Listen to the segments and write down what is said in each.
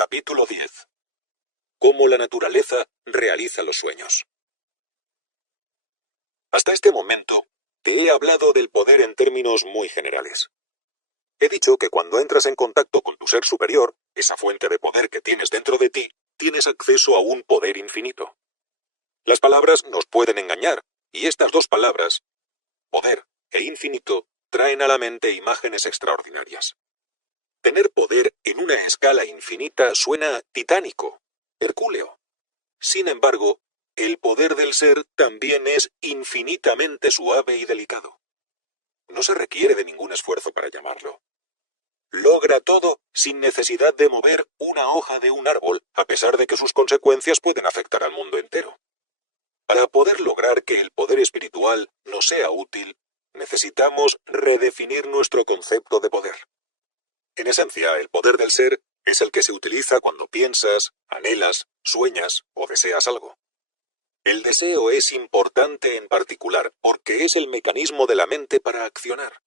Capítulo 10. Cómo la naturaleza realiza los sueños. Hasta este momento, te he hablado del poder en términos muy generales. He dicho que cuando entras en contacto con tu ser superior, esa fuente de poder que tienes dentro de ti, tienes acceso a un poder infinito. Las palabras nos pueden engañar, y estas dos palabras, poder e infinito, traen a la mente imágenes extraordinarias. Tener poder en una escala infinita suena titánico, hercúleo. Sin embargo, el poder del ser también es infinitamente suave y delicado. No se requiere de ningún esfuerzo para llamarlo. Logra todo sin necesidad de mover una hoja de un árbol, a pesar de que sus consecuencias pueden afectar al mundo entero. Para poder lograr que el poder espiritual nos sea útil, necesitamos redefinir nuestro concepto de poder. En esencia, el poder del ser es el que se utiliza cuando piensas, anhelas, sueñas o deseas algo. El deseo es importante en particular porque es el mecanismo de la mente para accionar.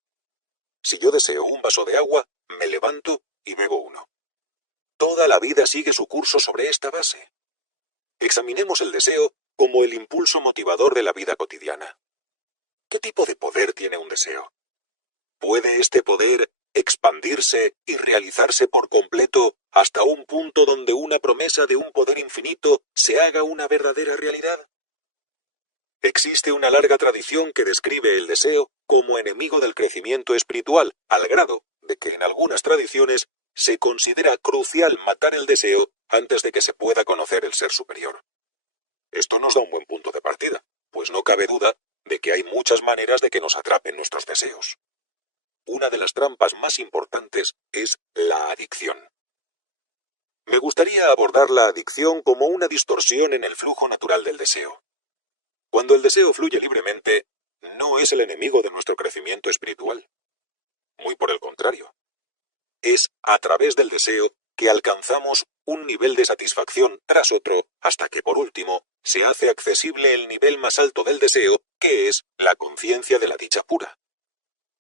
Si yo deseo un vaso de agua, me levanto y bebo uno. Toda la vida sigue su curso sobre esta base. Examinemos el deseo como el impulso motivador de la vida cotidiana. ¿Qué tipo de poder tiene un deseo? ¿Puede este poder expandirse y realizarse por completo hasta un punto donde una promesa de un poder infinito se haga una verdadera realidad? Existe una larga tradición que describe el deseo como enemigo del crecimiento espiritual, al grado de que en algunas tradiciones se considera crucial matar el deseo antes de que se pueda conocer el ser superior. Esto nos da un buen punto de partida, pues no cabe duda de que hay muchas maneras de que nos atrapen nuestros deseos. Una de las trampas más importantes es la adicción. Me gustaría abordar la adicción como una distorsión en el flujo natural del deseo. Cuando el deseo fluye libremente, no es el enemigo de nuestro crecimiento espiritual. Muy por el contrario. Es a través del deseo que alcanzamos un nivel de satisfacción tras otro, hasta que por último se hace accesible el nivel más alto del deseo, que es la conciencia de la dicha pura.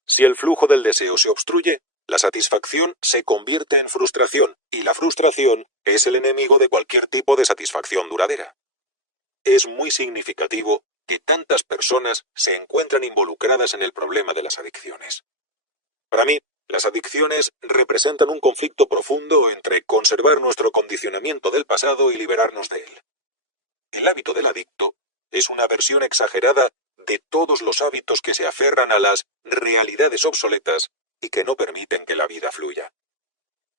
Si el flujo del deseo se obstruye, la satisfacción se convierte en frustración, y la frustración es el enemigo de cualquier tipo de satisfacción duradera. Es muy significativo que tantas personas se encuentran involucradas en el problema de las adicciones. Para mí, las adicciones representan un conflicto profundo entre conservar nuestro condicionamiento del pasado y liberarnos de él. El hábito del adicto es una versión exagerada de todos los hábitos que se aferran a las realidades obsoletas y que no permiten que la vida fluya.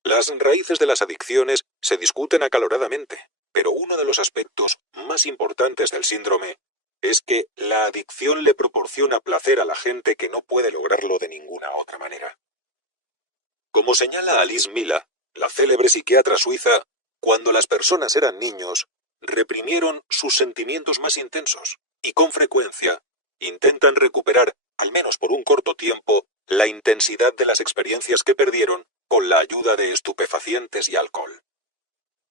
Las raíces de las adicciones se discuten acaloradamente, pero uno de los aspectos más importantes del síndrome es que la adicción le proporciona placer a la gente que no puede lograrlo de ninguna otra manera. Como señala Alice Mila, la célebre psiquiatra suiza, cuando las personas eran niños, reprimieron sus sentimientos más intensos y con frecuencia intentan recuperar, al menos por un corto tiempo, la intensidad de las experiencias que perdieron con la ayuda de estupefacientes y alcohol.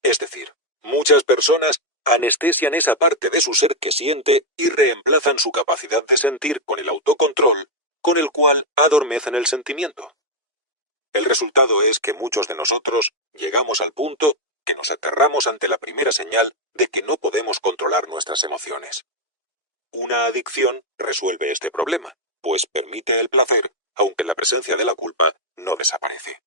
Es decir, muchas personas anestesian esa parte de su ser que siente y reemplazan su capacidad de sentir con el autocontrol, con el cual adormecen el sentimiento. El resultado es que muchos de nosotros llegamos al punto que nos aterramos ante la primera señal de que no podemos controlar nuestras emociones. Una adicción resuelve este problema, pues permite el placer, aunque la presencia de la culpa no desaparece.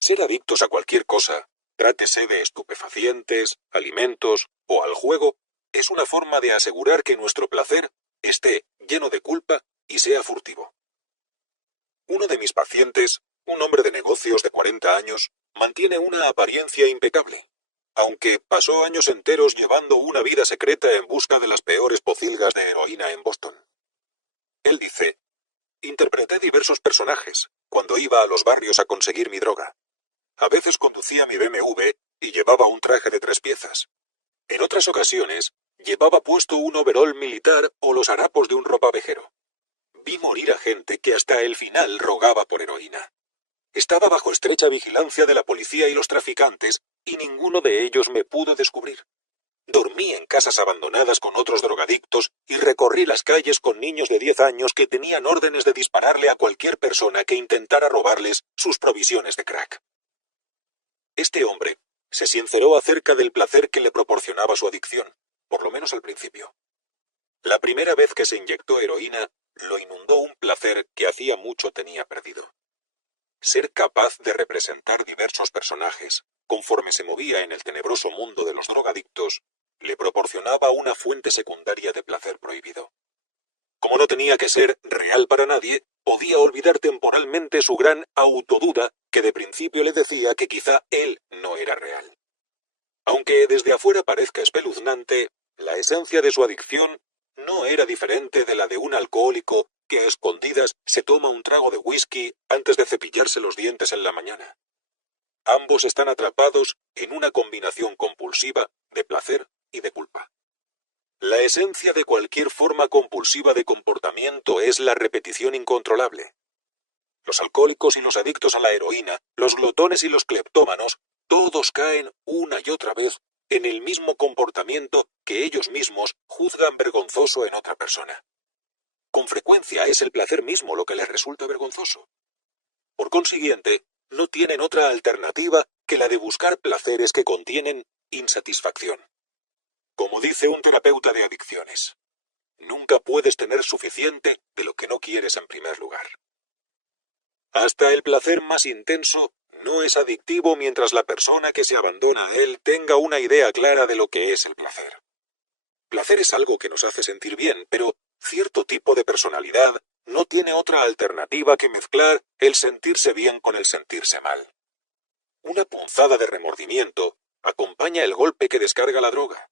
Ser adictos a cualquier cosa, trátese de estupefacientes, alimentos o al juego, es una forma de asegurar que nuestro placer esté lleno de culpa y sea furtivo. Uno de mis pacientes, un hombre de negocios de 40 años, mantiene una apariencia impecable, aunque pasó años enteros llevando una vida secreta en busca de las peores pocilgas de heroína en Boston. Él dice: interpreté diversos personajes cuando iba a los barrios a conseguir mi droga. A veces conducía mi BMW y llevaba un traje de 3 piezas. En otras ocasiones, llevaba puesto un overol militar o los harapos de un ropavejero. Vi morir a gente que hasta el final rogaba por heroína. Estaba bajo estrecha vigilancia de la policía y los traficantes, y ninguno de ellos me pudo descubrir. Dormí en casas abandonadas con otros drogadictos y recorrí las calles con niños de 10 años que tenían órdenes de dispararle a cualquier persona que intentara robarles sus provisiones de crack. Este hombre se sinceró acerca del placer que le proporcionaba su adicción, por lo menos al principio. La primera vez que se inyectó heroína, lo inundó un placer que hacía mucho tenía perdido. Ser capaz de representar diversos personajes, conforme se movía en el tenebroso mundo de los drogadictos, le proporcionaba una fuente secundaria de placer prohibido. Como no tenía que ser real para nadie, podía olvidar temporalmente su gran autoduda que de principio le decía que quizá él no era real. Aunque desde afuera parezca espeluznante, la esencia de su adicción no era diferente de la de un alcohólico que a escondidas se toma un trago de whisky antes de cepillarse los dientes en la mañana. Ambos están atrapados en una combinación compulsiva de placer y de culpa. La esencia de cualquier forma compulsiva de comportamiento es la repetición incontrolable. Los alcohólicos y los adictos a la heroína, los glotones y los cleptómanos, todos caen una y otra vez en el mismo comportamiento que ellos mismos juzgan vergonzoso en otra persona. Con frecuencia es el placer mismo lo que les resulta vergonzoso. Por consiguiente, no tienen otra alternativa que la de buscar placeres que contienen insatisfacción. Como dice un terapeuta de adicciones, nunca puedes tener suficiente de lo que no quieres en primer lugar. Hasta el placer más intenso no es adictivo mientras la persona que se abandona a él tenga una idea clara de lo que es el placer. Placer es algo que nos hace sentir bien, pero cierto tipo de personalidad no tiene otra alternativa que mezclar el sentirse bien con el sentirse mal. Una punzada de remordimiento acompaña el golpe que descarga la droga.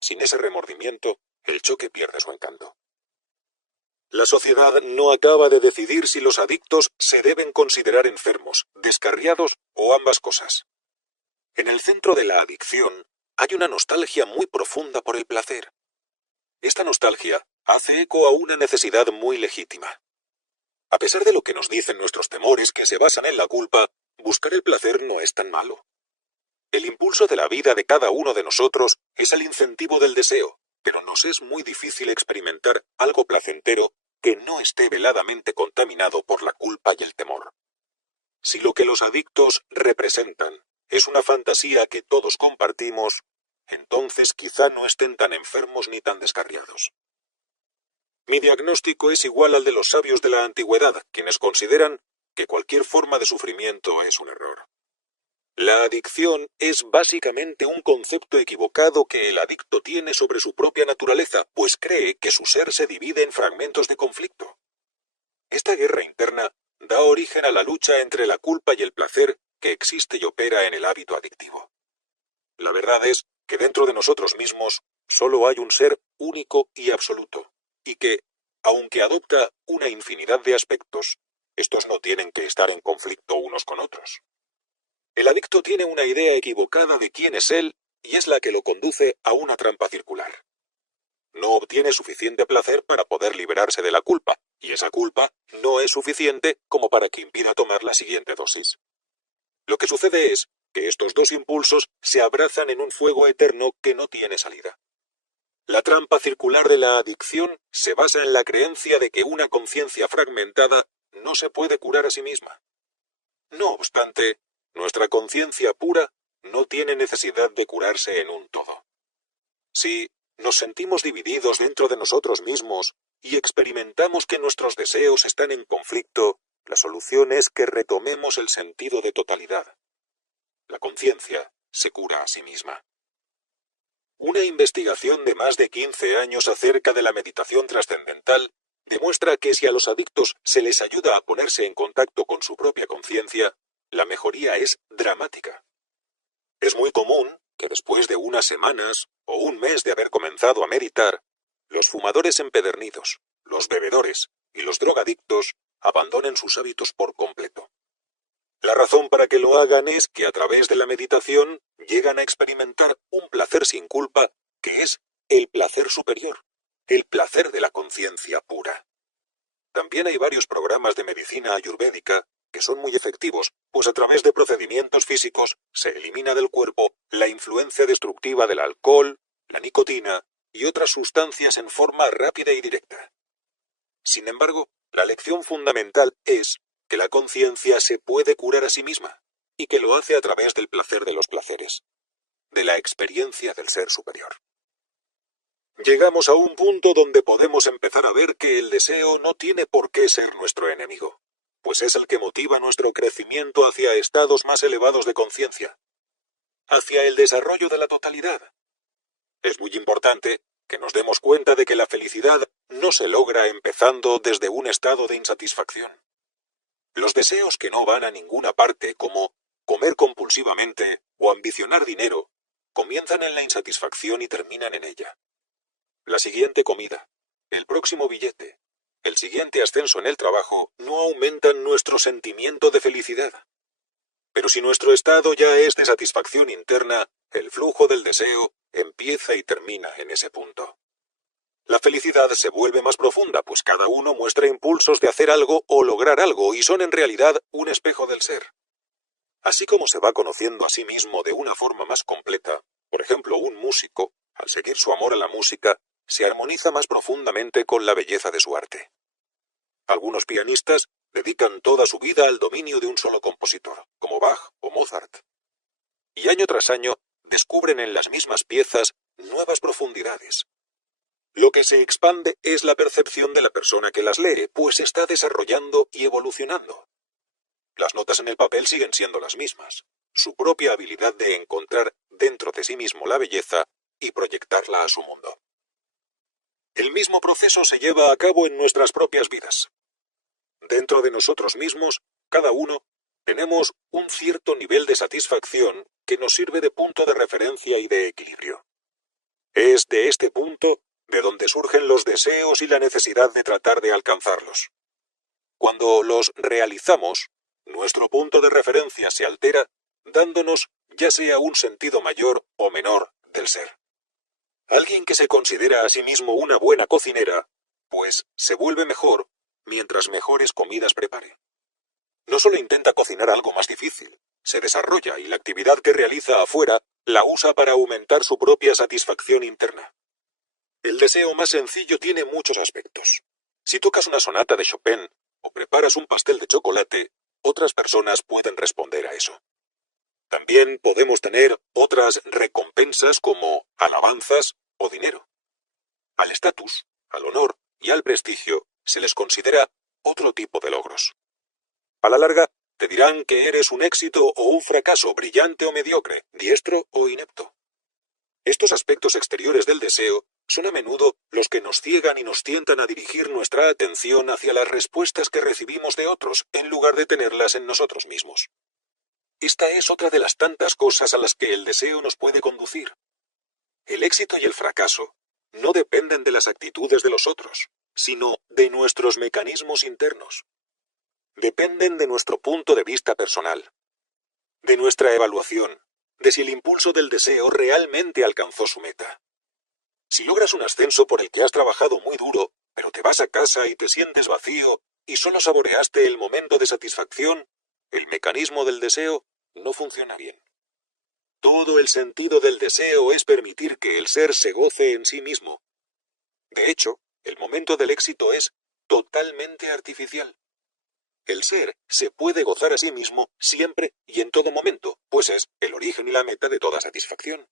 Sin ese remordimiento, el choque pierde su encanto. La sociedad no acaba de decidir si los adictos se deben considerar enfermos, descarriados o ambas cosas. En el centro de la adicción hay una nostalgia muy profunda por el placer. Esta nostalgia hace eco a una necesidad muy legítima. A pesar de lo que nos dicen nuestros temores que se basan en la culpa, buscar el placer no es tan malo. El impulso de la vida de cada uno de nosotros es el incentivo del deseo, pero nos es muy difícil experimentar algo placentero que no esté veladamente contaminado por la culpa y el temor. Si lo que los adictos representan es una fantasía que todos compartimos, entonces quizá no estén tan enfermos ni tan descarriados. Mi diagnóstico es igual al de los sabios de la antigüedad, quienes consideran que cualquier forma de sufrimiento es un error. La adicción es básicamente un concepto equivocado que el adicto tiene sobre su propia naturaleza, pues cree que su ser se divide en fragmentos de conflicto. Esta guerra interna da origen a la lucha entre la culpa y el placer que existe y opera en el hábito adictivo. La verdad es que dentro de nosotros mismos solo hay un ser único y absoluto, y que, aunque adopta una infinidad de aspectos, estos no tienen que estar en conflicto unos con otros. El adicto tiene una idea equivocada de quién es él y es la que lo conduce a una trampa circular. No obtiene suficiente placer para poder liberarse de la culpa, y esa culpa no es suficiente como para que impida tomar la siguiente dosis. Lo que sucede es que estos dos impulsos se abrazan en un fuego eterno que no tiene salida. La trampa circular de la adicción se basa en la creencia de que una conciencia fragmentada no se puede curar a sí misma. No obstante, nuestra conciencia pura no tiene necesidad de curarse en un todo. Si nos sentimos divididos dentro de nosotros mismos y experimentamos que nuestros deseos están en conflicto, la solución es que retomemos el sentido de totalidad. La conciencia se cura a sí misma. Una investigación de más de 15 años acerca de la meditación trascendental demuestra que si a los adictos se les ayuda a ponerse en contacto con su propia conciencia, la mejoría es dramática. Es muy común que después de unas semanas o un mes de haber comenzado a meditar, los fumadores empedernidos, los bebedores y los drogadictos abandonen sus hábitos por completo. La razón para que lo hagan es que a través de la meditación llegan a experimentar un placer sin culpa que es el placer superior, el placer de la conciencia pura. También hay varios programas de medicina ayurvédica que son muy efectivos, pues a través de procedimientos físicos se elimina del cuerpo la influencia destructiva del alcohol, la nicotina y otras sustancias en forma rápida y directa. Sin embargo, la lección fundamental es que la conciencia se puede curar a sí misma. y que lo hace a través del placer de los placeres, de la experiencia del ser superior. Llegamos a un punto donde podemos empezar a ver que el deseo no tiene por qué ser nuestro enemigo, pues es el que motiva nuestro crecimiento hacia estados más elevados de conciencia, hacia el desarrollo de la totalidad. Es muy importante que nos demos cuenta de que la felicidad no se logra empezando desde un estado de insatisfacción. Los deseos que no van a ninguna parte, como comer compulsivamente o ambicionar dinero, comienzan en la insatisfacción y terminan en ella. La siguiente comida, el próximo billete, el siguiente ascenso en el trabajo no aumentan nuestro sentimiento de felicidad. Pero si nuestro estado ya es de satisfacción interna, el flujo del deseo empieza y termina en ese punto. La felicidad se vuelve más profunda, pues cada uno muestra impulsos de hacer algo o lograr algo y son en realidad un espejo del ser. Así como se va conociendo a sí mismo de una forma más completa, por ejemplo, un músico, al seguir su amor a la música, se armoniza más profundamente con la belleza de su arte. Algunos pianistas dedican toda su vida al dominio de un solo compositor, como Bach o Mozart. Y año tras año descubren en las mismas piezas nuevas profundidades. Lo que se expande es la percepción de la persona que las lee, pues está desarrollando y evolucionando. Las notas en el papel siguen siendo las mismas, su propia habilidad de encontrar dentro de sí mismo la belleza y proyectarla a su mundo. El mismo proceso se lleva a cabo en nuestras propias vidas. Dentro de nosotros mismos, cada uno, tenemos un cierto nivel de satisfacción que nos sirve de punto de referencia y de equilibrio. Es de este punto de donde surgen los deseos y la necesidad de tratar de alcanzarlos. Cuando los realizamos, nuestro punto de referencia se altera, dándonos ya sea un sentido mayor o menor del ser. Alguien que se considera a sí mismo una buena cocinera, pues se vuelve mejor mientras mejores comidas prepare. No solo intenta cocinar algo más difícil, se desarrolla y la actividad que realiza afuera la usa para aumentar su propia satisfacción interna. El deseo más sencillo tiene muchos aspectos. Si tocas una sonata de Chopin o preparas un pastel de chocolate, otras personas pueden responder a eso. También podemos tener otras recompensas como alabanzas o dinero. Al estatus, al honor y al prestigio se les considera otro tipo de logros. A la larga, te dirán que eres un éxito o un fracaso, brillante o mediocre, diestro o inepto. Estos aspectos exteriores del deseo son a menudo los que nos ciegan y nos tientan a dirigir nuestra atención hacia las respuestas que recibimos de otros, en lugar de tenerlas en nosotros mismos. Esta es otra de las tantas cosas a las que el deseo nos puede conducir. El éxito y el fracaso no dependen de las actitudes de los otros, sino de nuestros mecanismos internos. Dependen de nuestro punto de vista personal, de nuestra evaluación, de si el impulso del deseo realmente alcanzó su meta. Si logras un ascenso por el que has trabajado muy duro, pero te vas a casa y te sientes vacío y solo saboreaste el momento de satisfacción, el mecanismo del deseo no funciona bien. Todo el sentido del deseo es permitir que el ser se goce en sí mismo. De hecho, el momento del éxito es totalmente artificial. El ser se puede gozar a sí mismo siempre y en todo momento, pues es el origen y la meta de toda satisfacción.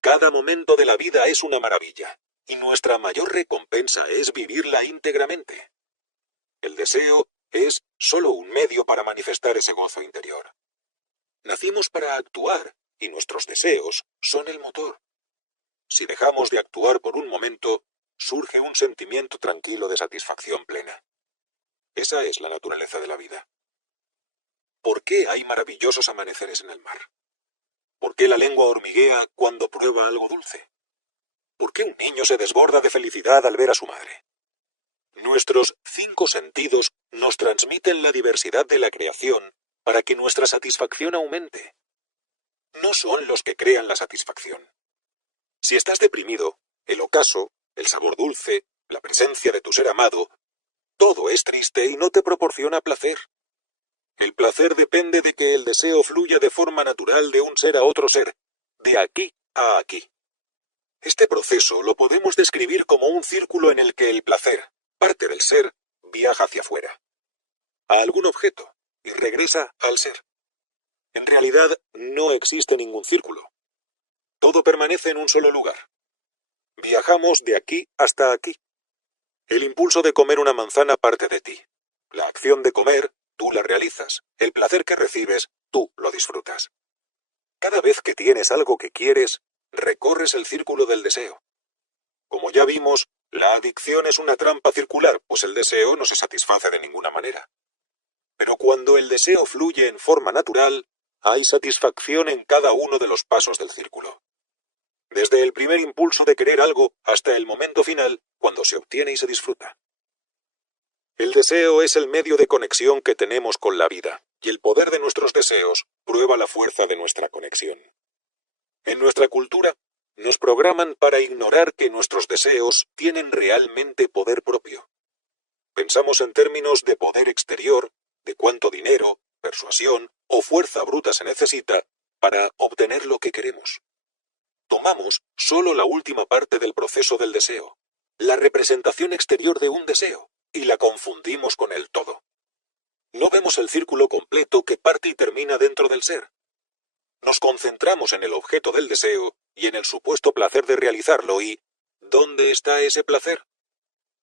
Cada momento de la vida es una maravilla, y nuestra mayor recompensa es vivirla íntegramente. El deseo es solo un medio para manifestar ese gozo interior. Nacimos para actuar, y nuestros deseos son el motor. Si dejamos de actuar por un momento, surge un sentimiento tranquilo de satisfacción plena. Esa es la naturaleza de la vida. ¿Por qué hay maravillosos amaneceres en el mar? ¿Por qué la lengua hormiguea cuando prueba algo dulce? ¿Por qué un niño se desborda de felicidad al ver a su madre? Nuestros 5 sentidos nos transmiten la diversidad de la creación para que nuestra satisfacción aumente. No son los que crean la satisfacción. Si estás deprimido, el ocaso, el sabor dulce, la presencia de tu ser amado, todo es triste y no te proporciona placer. El placer depende de que el deseo fluya de forma natural de un ser a otro ser, de aquí a aquí. Este proceso lo podemos describir como un círculo en el que el placer, parte del ser, viaja hacia afuera, a algún objeto, y regresa al ser. En realidad, no existe ningún círculo. Todo permanece en un solo lugar. Viajamos de aquí hasta aquí. El impulso de comer una manzana parte de ti. La acción de comer, tú la realizas. El placer que recibes, tú lo disfrutas. Cada vez que tienes algo que quieres, recorres el círculo del deseo. Como ya vimos, la adicción es una trampa circular, pues el deseo no se satisface de ninguna manera. Pero cuando el deseo fluye en forma natural, hay satisfacción en cada uno de los pasos del círculo. Desde el primer impulso de querer algo hasta el momento final, cuando se obtiene y se disfruta. El deseo es el medio de conexión que tenemos con la vida, y el poder de nuestros deseos prueba la fuerza de nuestra conexión. En nuestra cultura, nos programan para ignorar que nuestros deseos tienen realmente poder propio. Pensamos en términos de poder exterior, de cuánto dinero, persuasión o fuerza bruta se necesita para obtener lo que queremos. Tomamos solo la última parte del proceso del deseo, la representación exterior de un deseo, y la confundimos con el todo. No vemos el círculo completo que parte y termina dentro del ser. Nos concentramos en el objeto del deseo y en el supuesto placer de realizarlo y ¿dónde está ese placer?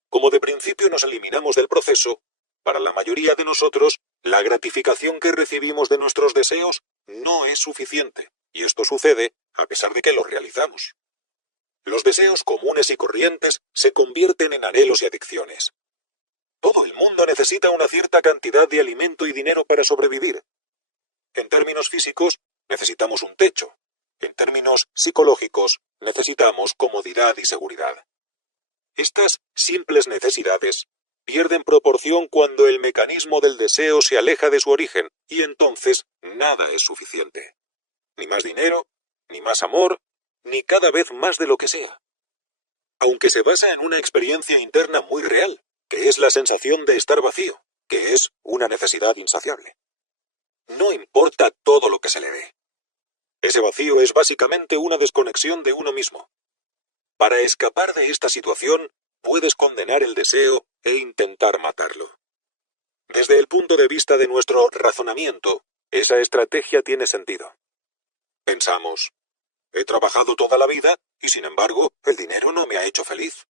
Como de principio nos eliminamos del proceso, para la mayoría de nosotros, la gratificación que recibimos de nuestros deseos no es suficiente, y esto sucede a pesar de que los realizamos. Los deseos comunes y corrientes se convierten en anhelos y adicciones. Todo el mundo necesita una cierta cantidad de alimento y dinero para sobrevivir. En términos físicos, necesitamos un techo. En términos psicológicos, necesitamos comodidad y seguridad. Estas simples necesidades pierden proporción cuando el mecanismo del deseo se aleja de su origen, y entonces nada es suficiente. Ni más dinero, ni más amor, ni cada vez más de lo que sea. Aunque se basa en una experiencia interna muy real, que es la sensación de estar vacío, que es una necesidad insaciable. No importa todo lo que se le dé. Ese vacío es básicamente una desconexión de uno mismo. Para escapar de esta situación, puedes condenar el deseo e intentar matarlo. Desde el punto de vista de nuestro razonamiento, esa estrategia tiene sentido. Pensamos, he trabajado toda la vida y sin embargo, el dinero no me ha hecho feliz.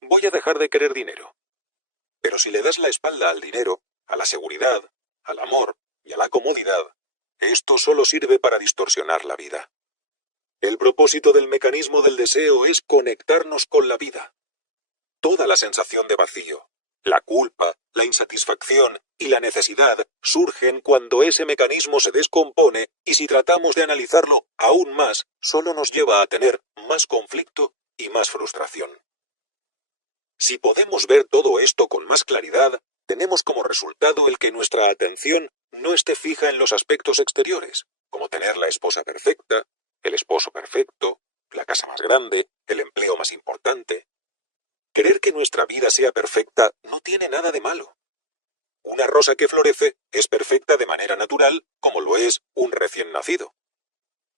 Voy a dejar de querer dinero. Pero si le das la espalda al dinero, a la seguridad, al amor y a la comodidad, esto solo sirve para distorsionar la vida. El propósito del mecanismo del deseo es conectarnos con la vida. Toda la sensación de vacío, la culpa, la insatisfacción y la necesidad surgen cuando ese mecanismo se descompone y si tratamos de analizarlo aún más, solo nos lleva a tener más conflicto y más frustración. Si podemos ver todo esto con más claridad, tenemos como resultado el que nuestra atención no esté fija en los aspectos exteriores, como tener la esposa perfecta, el esposo perfecto, la casa más grande, el empleo más importante. Querer que nuestra vida sea perfecta no tiene nada de malo. Una rosa que florece es perfecta de manera natural, como lo es un recién nacido.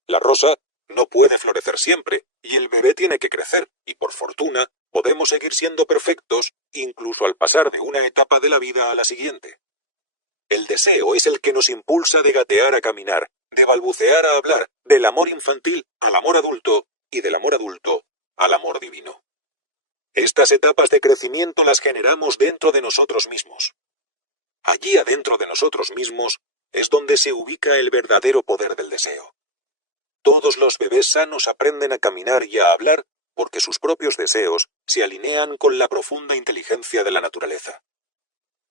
La rosa no puede florecer siempre, y el bebé tiene que crecer, y por fortuna, podemos seguir siendo perfectos, incluso al pasar de una etapa de la vida a la siguiente. El deseo es el que nos impulsa de gatear a caminar, de balbucear a hablar, del amor infantil al amor adulto, y del amor adulto al amor divino. Estas etapas de crecimiento las generamos dentro de nosotros mismos. Allí adentro de nosotros mismos es donde se ubica el verdadero poder del deseo. Todos los bebés sanos aprenden a caminar y a hablar porque sus propios deseos se alinean con la profunda inteligencia de la naturaleza.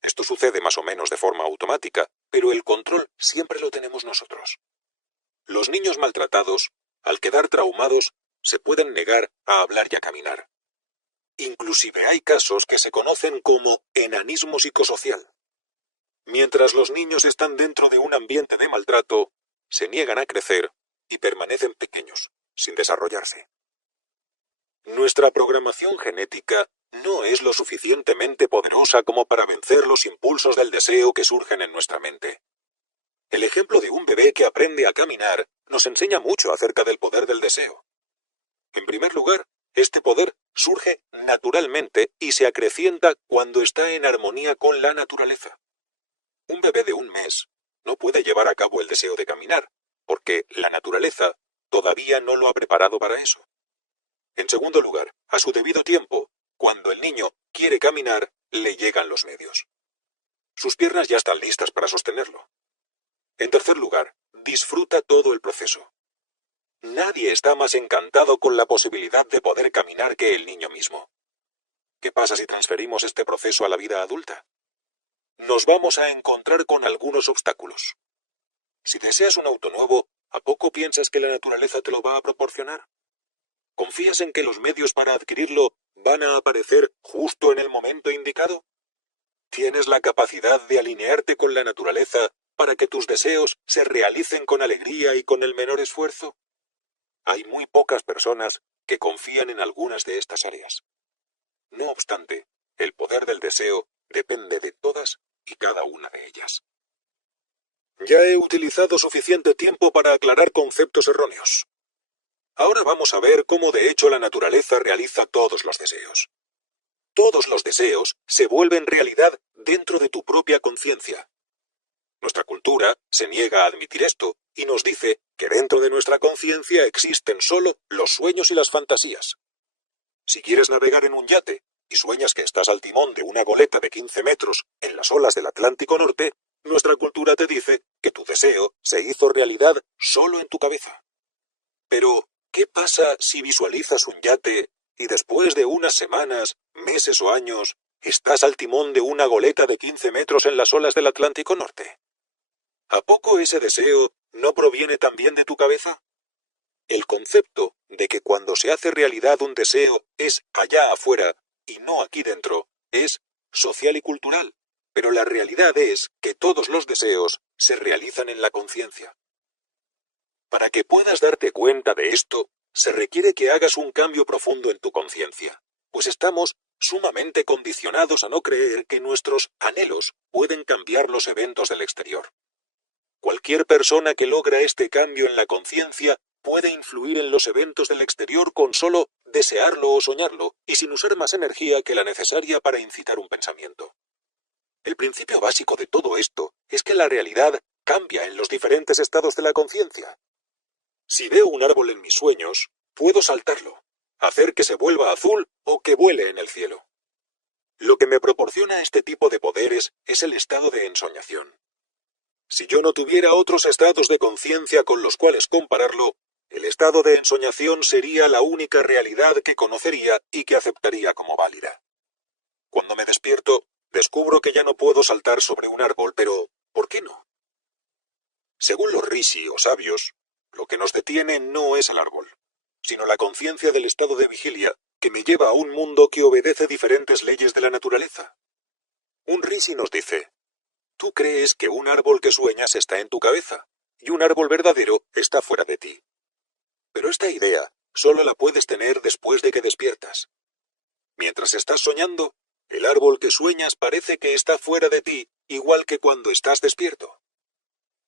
Esto sucede más o menos de forma automática, pero el control siempre lo tenemos nosotros. Los niños maltratados, al quedar traumados, se pueden negar a hablar y a caminar. Inclusive hay casos que se conocen como enanismo psicosocial. Mientras los niños están dentro de un ambiente de maltrato, se niegan a crecer y permanecen pequeños, sin desarrollarse. Nuestra programación genética no es lo suficientemente poderosa como para vencer los impulsos del deseo que surgen en nuestra mente. El ejemplo de un bebé que aprende a caminar nos enseña mucho acerca del poder del deseo. En primer lugar, este poder surge naturalmente y se acrecienta cuando está en armonía con la naturaleza. Un bebé de un mes no puede llevar a cabo el deseo de caminar, porque la naturaleza todavía no lo ha preparado para eso. En segundo lugar, a su debido tiempo, cuando el niño quiere caminar, le llegan los medios. Sus piernas ya están listas para sostenerlo. En tercer lugar, disfruta todo el proceso. Nadie está más encantado con la posibilidad de poder caminar que el niño mismo. ¿Qué pasa si transferimos este proceso a la vida adulta? Nos vamos a encontrar con algunos obstáculos. Si deseas un auto nuevo, ¿a poco piensas que la naturaleza te lo va a proporcionar? ¿Confías en que los medios para adquirirlo van a aparecer justo en el momento indicado? ¿Tienes la capacidad de alinearte con la naturaleza para que tus deseos se realicen con alegría y con el menor esfuerzo? Hay muy pocas personas que confían en algunas de estas áreas. No obstante, el poder del deseo depende de todas y cada una de ellas. Ya he utilizado suficiente tiempo para aclarar conceptos erróneos. Ahora vamos a ver cómo de hecho la naturaleza realiza todos los deseos. Todos los deseos se vuelven realidad dentro de tu propia conciencia. Nuestra cultura se niega a admitir esto y nos dice que dentro de nuestra conciencia existen solo los sueños y las fantasías. Si quieres navegar en un yate y sueñas que estás al timón de una goleta de 15 metros en las olas del Atlántico Norte, nuestra cultura te dice que tu deseo se hizo realidad solo en tu cabeza. Pero, ¿qué pasa si visualizas un yate y después de unas semanas, meses o años, estás al timón de una goleta de 15 metros en las olas del Atlántico Norte? ¿A poco ese deseo no proviene también de tu cabeza? El concepto de que cuando se hace realidad un deseo es allá afuera y no aquí dentro es social y cultural, pero la realidad es que todos los deseos se realizan en la conciencia. Para que puedas darte cuenta de esto, se requiere que hagas un cambio profundo en tu conciencia, pues estamos sumamente condicionados a no creer que nuestros anhelos pueden cambiar los eventos del exterior. Cualquier persona que logra este cambio en la conciencia puede influir en los eventos del exterior con solo desearlo o soñarlo, y sin usar más energía que la necesaria para incitar un pensamiento. El principio básico de todo esto es que la realidad cambia en los diferentes estados de la conciencia. Si veo un árbol en mis sueños, puedo saltarlo, hacer que se vuelva azul o que vuele en el cielo. Lo que me proporciona este tipo de poderes es el estado de ensoñación. Si yo no tuviera otros estados de conciencia con los cuales compararlo, el estado de ensoñación sería la única realidad que conocería y que aceptaría como válida. Cuando me despierto, descubro que ya no puedo saltar sobre un árbol, pero ¿por qué no? Según los rishi o sabios, lo que nos detiene no es el árbol, sino la conciencia del estado de vigilia que me lleva a un mundo que obedece diferentes leyes de la naturaleza. Un rishi nos dice: tú crees que un árbol que sueñas está en tu cabeza, y un árbol verdadero está fuera de ti. Pero esta idea solo la puedes tener después de que despiertas. Mientras estás soñando, el árbol que sueñas parece que está fuera de ti, igual que cuando estás despierto.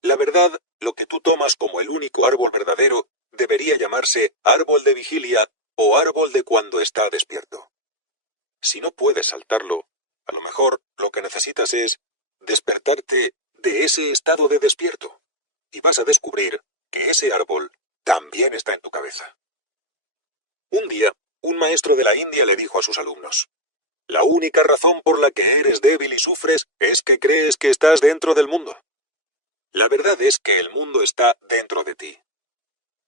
La verdad, lo que tú tomas como el único árbol verdadero, debería llamarse árbol de vigilia o árbol de cuando está despierto. Si no puedes saltarlo, a lo mejor lo que necesitas es despertarte de ese estado de despierto, y vas a descubrir que ese árbol también está en tu cabeza. Un día, un maestro de la India le dijo a sus alumnos: la única razón por la que eres débil y sufres es que crees que estás dentro del mundo. La verdad es que el mundo está dentro de ti.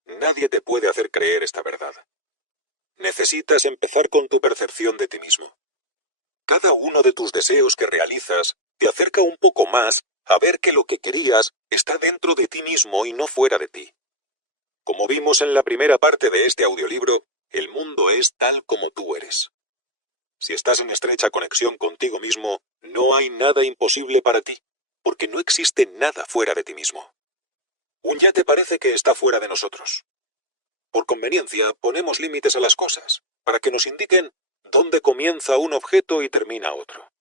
Nadie te puede hacer creer esta verdad. Necesitas empezar con tu percepción de ti mismo. Cada uno de tus deseos que realizas te acerca un poco más a ver que lo que querías está dentro de ti mismo y no fuera de ti. Como vimos en la primera parte de este audiolibro, el mundo es tal como tú eres. Si estás en estrecha conexión contigo mismo, no hay nada imposible para ti, porque no existe nada fuera de ti mismo. Un yate parece que está fuera de nosotros. Por conveniencia, ponemos límites a las cosas, para que nos indiquen dónde comienza un objeto y termina otro.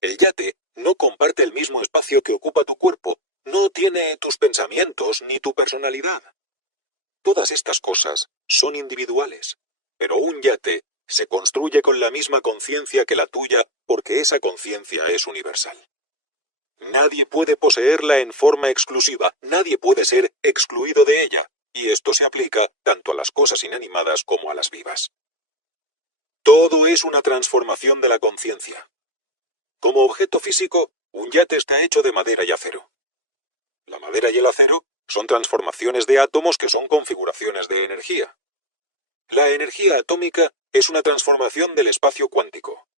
El yate no comparte el mismo espacio que ocupa tu cuerpo, no tiene tus pensamientos ni tu personalidad. Todas estas cosas son individuales, pero un yate se construye con la misma conciencia que la tuya porque esa conciencia es universal. Nadie puede poseerla en forma exclusiva, nadie puede ser excluido de ella, y esto se aplica tanto a las cosas inanimadas como a las vivas. Todo es una transformación de la conciencia. Como objeto físico, un yate está hecho de madera y acero. La madera y el acero son transformaciones de átomos que son configuraciones de energía. La energía atómica es una transformación del espacio cuántico.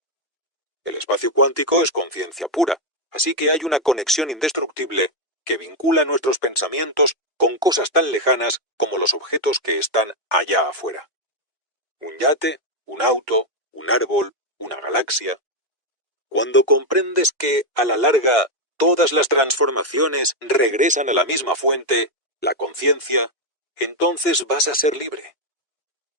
El espacio cuántico es conciencia pura, así que hay una conexión indestructible que vincula nuestros pensamientos con cosas tan lejanas como los objetos que están allá afuera. Un yate, un auto, un árbol, una galaxia. Cuando comprendes que, a la larga, todas las transformaciones regresan a la misma fuente, la conciencia, entonces vas a ser libre.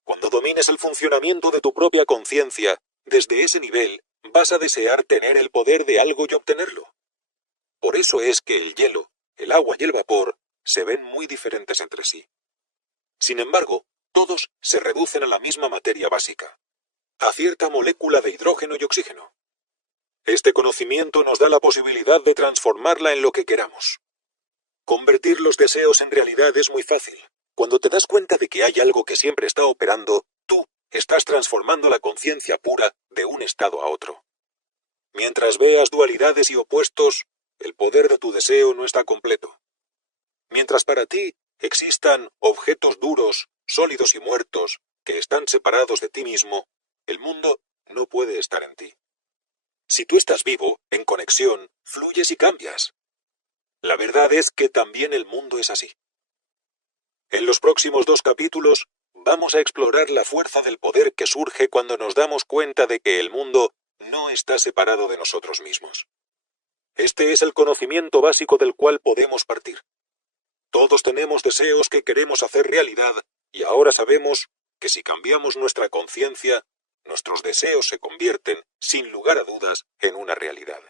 Cuando domines el funcionamiento de tu propia conciencia, desde ese nivel, vas a desear tener el poder de algo y obtenerlo. Por eso es que el hielo, el agua y el vapor se ven muy diferentes entre sí. Sin embargo, todos se reducen a la misma materia básica, a cierta molécula de hidrógeno y oxígeno. Este conocimiento nos da la posibilidad de transformarla en lo que queramos. Convertir los deseos en realidad es muy fácil. Cuando te das cuenta de que hay algo que siempre está operando, tú estás transformando la conciencia pura de un estado a otro. Mientras veas dualidades y opuestos, el poder de tu deseo no está completo. Mientras para ti existan objetos duros, sólidos y muertos, que están separados de ti mismo, el mundo no puede estar en ti. Si tú estás vivo, en conexión, fluyes y cambias. La verdad es que también el mundo es así. En los próximos 2 capítulos, vamos a explorar la fuerza del poder que surge cuando nos damos cuenta de que el mundo no está separado de nosotros mismos. Este es el conocimiento básico del cual podemos partir. Todos tenemos deseos que queremos hacer realidad, y ahora sabemos que si cambiamos nuestra conciencia, nuestros deseos se convierten, sin lugar a dudas, en una realidad.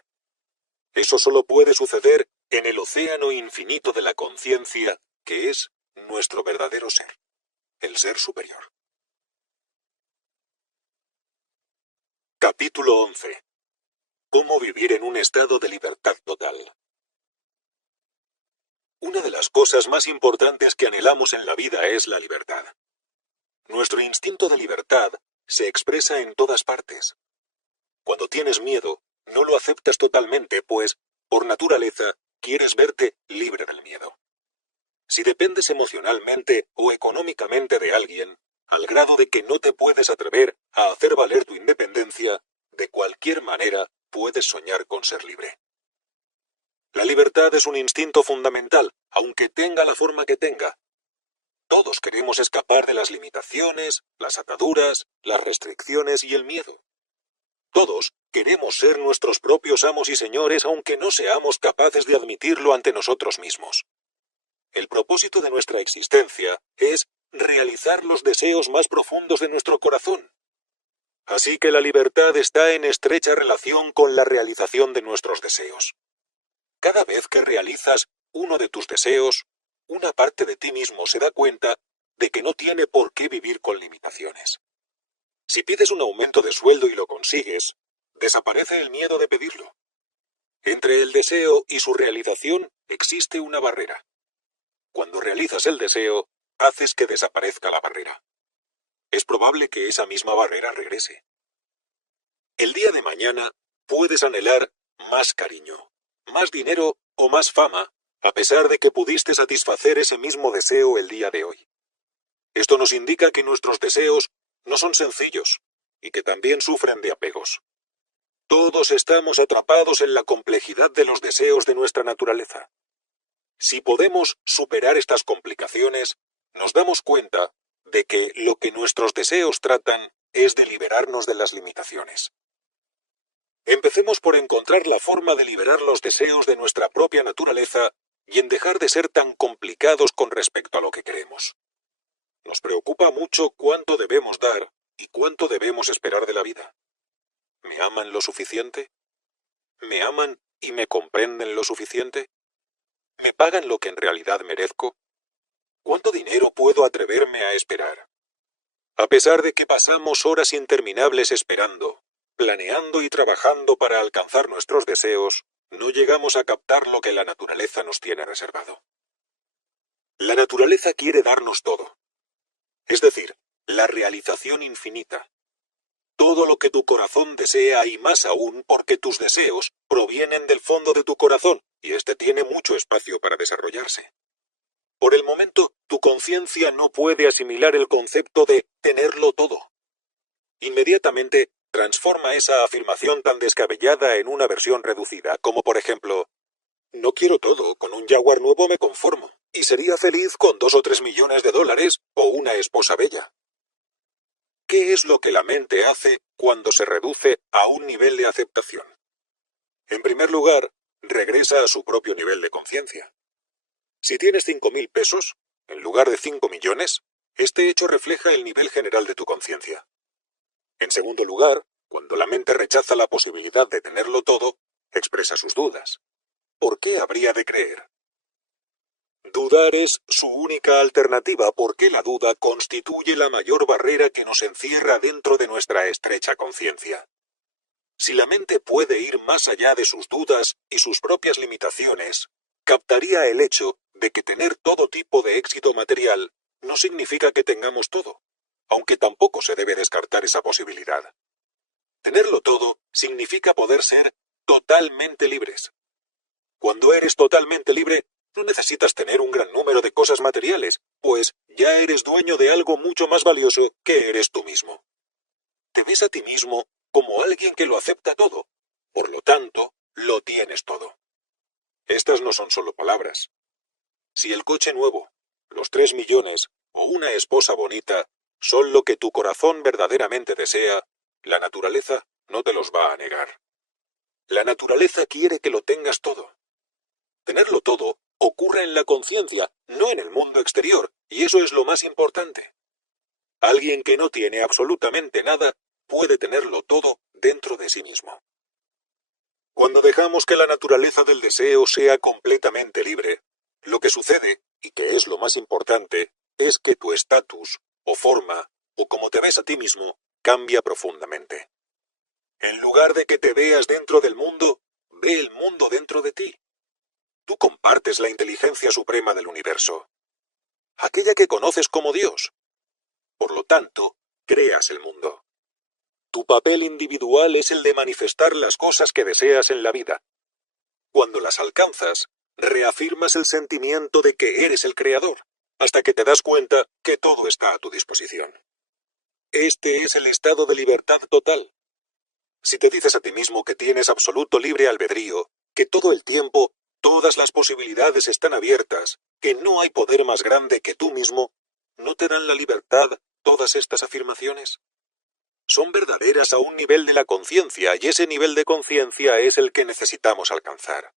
Eso solo puede suceder en el océano infinito de la conciencia, que es nuestro verdadero ser, el ser superior. Capítulo 11. ¿Cómo vivir en un estado de libertad total? Una de las cosas más importantes que anhelamos en la vida es la libertad. Nuestro instinto de libertad se expresa en todas partes. Cuando tienes miedo, no lo aceptas totalmente, pues, por naturaleza, quieres verte libre del miedo. Si dependes emocionalmente o económicamente de alguien, al grado de que no te puedes atrever a hacer valer tu independencia, de cualquier manera puedes soñar con ser libre. La libertad es un instinto fundamental, aunque tenga la forma que tenga. Todos queremos escapar de las limitaciones, las ataduras, las restricciones y el miedo. Todos queremos ser nuestros propios amos y señores, aunque no seamos capaces de admitirlo ante nosotros mismos. El propósito de nuestra existencia es realizar los deseos más profundos de nuestro corazón. Así que la libertad está en estrecha relación con la realización de nuestros deseos. Cada vez que realizas uno de tus deseos, una parte de ti mismo se da cuenta de que no tiene por qué vivir con limitaciones. Si pides un aumento de sueldo y lo consigues, desaparece el miedo de pedirlo. Entre el deseo y su realización existe una barrera. Cuando realizas el deseo, haces que desaparezca la barrera. Es probable que esa misma barrera regrese. El día de mañana puedes anhelar más cariño, más dinero o más fama, a pesar de que pudiste satisfacer ese mismo deseo el día de hoy. Esto nos indica que nuestros deseos no son sencillos y que también sufren de apegos. Todos estamos atrapados en la complejidad de los deseos de nuestra naturaleza. Si podemos superar estas complicaciones, nos damos cuenta de que lo que nuestros deseos tratan es de liberarnos de las limitaciones. Empecemos por encontrar la forma de liberar los deseos de nuestra propia naturaleza y en dejar de ser tan complicados con respecto a lo que queremos. Nos preocupa mucho cuánto debemos dar y cuánto debemos esperar de la vida. ¿Me aman lo suficiente? ¿Me aman y me comprenden lo suficiente? ¿Me pagan lo que en realidad merezco? ¿Cuánto dinero puedo atreverme a esperar? A pesar de que pasamos horas interminables esperando, planeando y trabajando para alcanzar nuestros deseos, no llegamos a captar lo que la naturaleza nos tiene reservado. La naturaleza quiere darnos todo. Es decir, la realización infinita. Todo lo que tu corazón desea y más aún porque tus deseos provienen del fondo de tu corazón y éste tiene mucho espacio para desarrollarse. Por el momento, tu conciencia no puede asimilar el concepto de tenerlo todo. Inmediatamente, transforma esa afirmación tan descabellada en una versión reducida, como por ejemplo, no quiero todo, con un Jaguar nuevo me conformo, y sería feliz con 2 o 3 millones de dólares o una esposa bella. ¿Qué es lo que la mente hace cuando se reduce a un nivel de aceptación? En primer lugar, regresa a su propio nivel de conciencia. Si tienes 5.000 pesos, en lugar de 5 millones, este hecho refleja el nivel general de tu conciencia. En segundo lugar, cuando la mente rechaza la posibilidad de tenerlo todo, expresa sus dudas. ¿Por qué habría de creer? Dudar es su única alternativa porque la duda constituye la mayor barrera que nos encierra dentro de nuestra estrecha conciencia. Si la mente puede ir más allá de sus dudas y sus propias limitaciones, captaría el hecho de que tener todo tipo de éxito material no significa que tengamos todo, aunque tampoco se debe descartar esa posibilidad. Tenerlo todo significa poder ser totalmente libres. Cuando eres totalmente libre, no necesitas tener un gran número de cosas materiales, pues ya eres dueño de algo mucho más valioso que eres tú mismo. Te ves a ti mismo como alguien que lo acepta todo. Por lo tanto, lo tienes todo. Estas no son solo palabras. Si el coche nuevo, los 3 millones o una esposa bonita son lo que tu corazón verdaderamente desea, la naturaleza no te los va a negar. La naturaleza quiere que lo tengas todo. Tenerlo todo ocurre en la conciencia, no en el mundo exterior, y eso es lo más importante. Alguien que no tiene absolutamente nada puede tenerlo todo dentro de sí mismo. Cuando dejamos que la naturaleza del deseo sea completamente libre, lo que sucede, y que es lo más importante, es que tu estatus, o forma, o como te ves a ti mismo, cambia profundamente. En lugar de que te veas dentro del mundo, ve el mundo dentro de ti. Tú compartes la inteligencia suprema del universo, aquella que conoces como Dios. Por lo tanto, creas el mundo. Tu papel individual es el de manifestar las cosas que deseas en la vida. Cuando las alcanzas, reafirmas el sentimiento de que eres el creador, hasta que te das cuenta que todo está a tu disposición. Este es el estado de libertad total. Si te dices a ti mismo que tienes absoluto libre albedrío, que todo el tiempo, todas las posibilidades están abiertas, que no hay poder más grande que tú mismo, ¿no te dan la libertad todas estas afirmaciones? Son verdaderas a un nivel de la conciencia y ese nivel de conciencia es el que necesitamos alcanzar.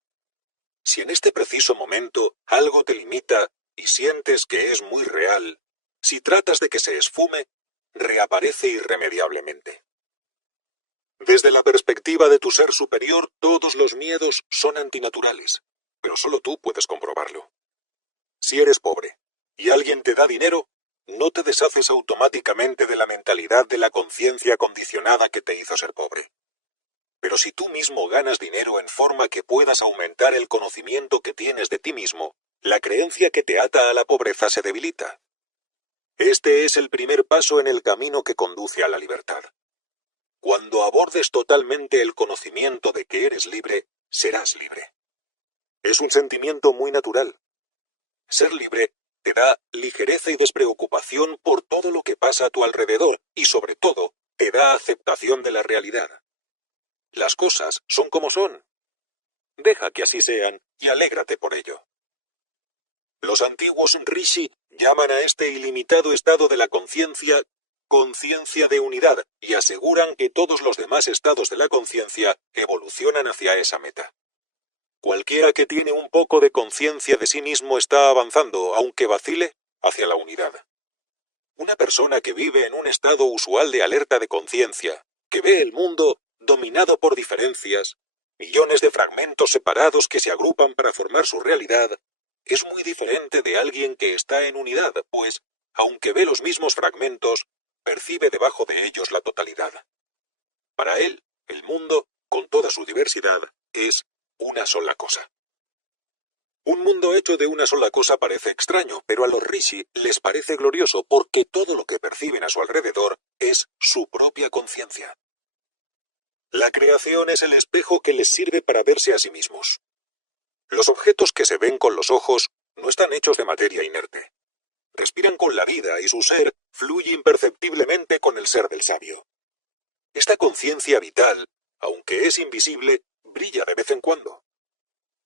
Si en este preciso momento algo te limita y sientes que es muy real, si tratas de que se esfume, reaparece irremediablemente. Desde la perspectiva de tu ser superior, todos los miedos son antinaturales, pero solo tú puedes comprobarlo. Si eres pobre y alguien te da dinero, no te deshaces automáticamente de la mentalidad de la conciencia condicionada que te hizo ser pobre. Pero si tú mismo ganas dinero en forma que puedas aumentar el conocimiento que tienes de ti mismo, la creencia que te ata a la pobreza se debilita. Este es el primer paso en el camino que conduce a la libertad. Cuando abordes totalmente el conocimiento de que eres libre, serás libre. Es un sentimiento muy natural. Ser libre te da ligereza y despreocupación por todo lo que pasa a tu alrededor y, sobre todo, te da aceptación de la realidad. Las cosas son como son. Deja que así sean y alégrate por ello. Los antiguos rishi llaman a este ilimitado estado de la conciencia conciencia de unidad y aseguran que todos los demás estados de la conciencia evolucionan hacia esa meta. Cualquiera que tiene un poco de conciencia de sí mismo está avanzando, aunque vacile, hacia la unidad. Una persona que vive en un estado usual de alerta de conciencia, que ve el mundo dominado por diferencias, millones de fragmentos separados que se agrupan para formar su realidad, es muy diferente de alguien que está en unidad, pues, aunque ve los mismos fragmentos, percibe debajo de ellos la totalidad. Para él, el mundo, con toda su diversidad, es una sola cosa. Un mundo hecho de una sola cosa parece extraño, pero a los Rishi les parece glorioso porque todo lo que perciben a su alrededor es su propia conciencia. La creación es el espejo que les sirve para verse a sí mismos. Los objetos que se ven con los ojos no están hechos de materia inerte. Respiran con la vida y su ser fluye imperceptiblemente con el ser del sabio. Esta conciencia vital, aunque es invisible, brilla de vez en cuando.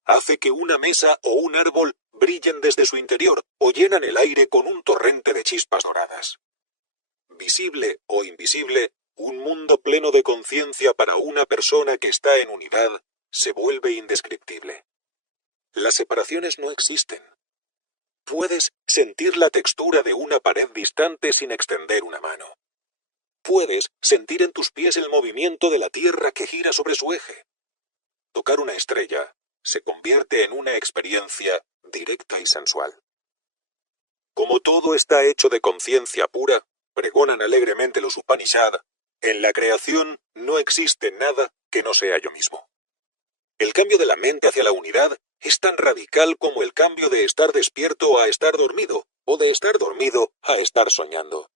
Hace que una mesa o un árbol brillen desde su interior o llenan el aire con un torrente de chispas doradas. Visible o invisible, un mundo pleno de conciencia para una persona que está en unidad se vuelve indescriptible. Las separaciones no existen. Puedes sentir la textura de una pared distante sin extender una mano. Puedes sentir en tus pies el movimiento de la tierra que gira sobre su eje. Tocar una estrella se convierte en una experiencia directa y sensual. Como todo está hecho de conciencia pura, pregonan alegremente los Upanishad, en la creación no existe nada que no sea yo mismo. El cambio de la mente hacia la unidad es tan radical como el cambio de estar despierto a estar dormido, o de estar dormido a estar soñando.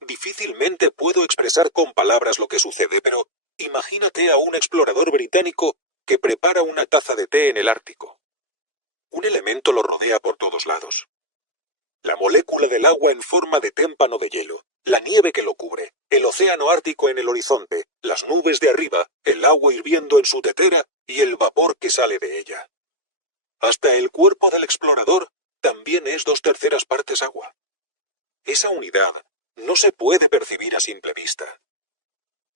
Difícilmente puedo expresar con palabras lo que sucede, pero imagínate a un explorador británico que prepara una taza de té en el Ártico. Un elemento lo rodea por todos lados. La molécula del agua en forma de témpano de hielo, la nieve que lo cubre, el océano Ártico en el horizonte, las nubes de arriba, el agua hirviendo en su tetera y el vapor que sale de ella. Hasta el cuerpo del explorador también es 2/3 partes agua. Esa unidad no se puede percibir a simple vista.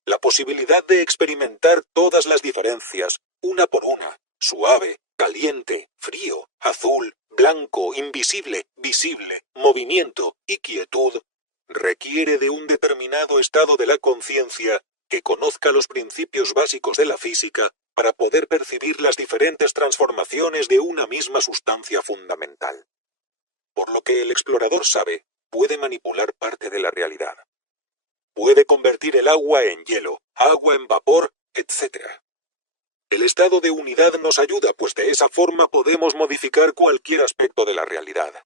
La posibilidad de experimentar todas las diferencias, una por una, suave, caliente, frío, azul, blanco, invisible, visible, movimiento y quietud, requiere de un determinado estado de la conciencia que conozca los principios básicos de la física para poder percibir las diferentes transformaciones de una misma sustancia fundamental. Por lo que el explorador sabe, puede manipular parte de la realidad. Puede convertir el agua en hielo, agua en vapor, etc. El estado de unidad nos ayuda, pues de esa forma podemos modificar cualquier aspecto de la realidad.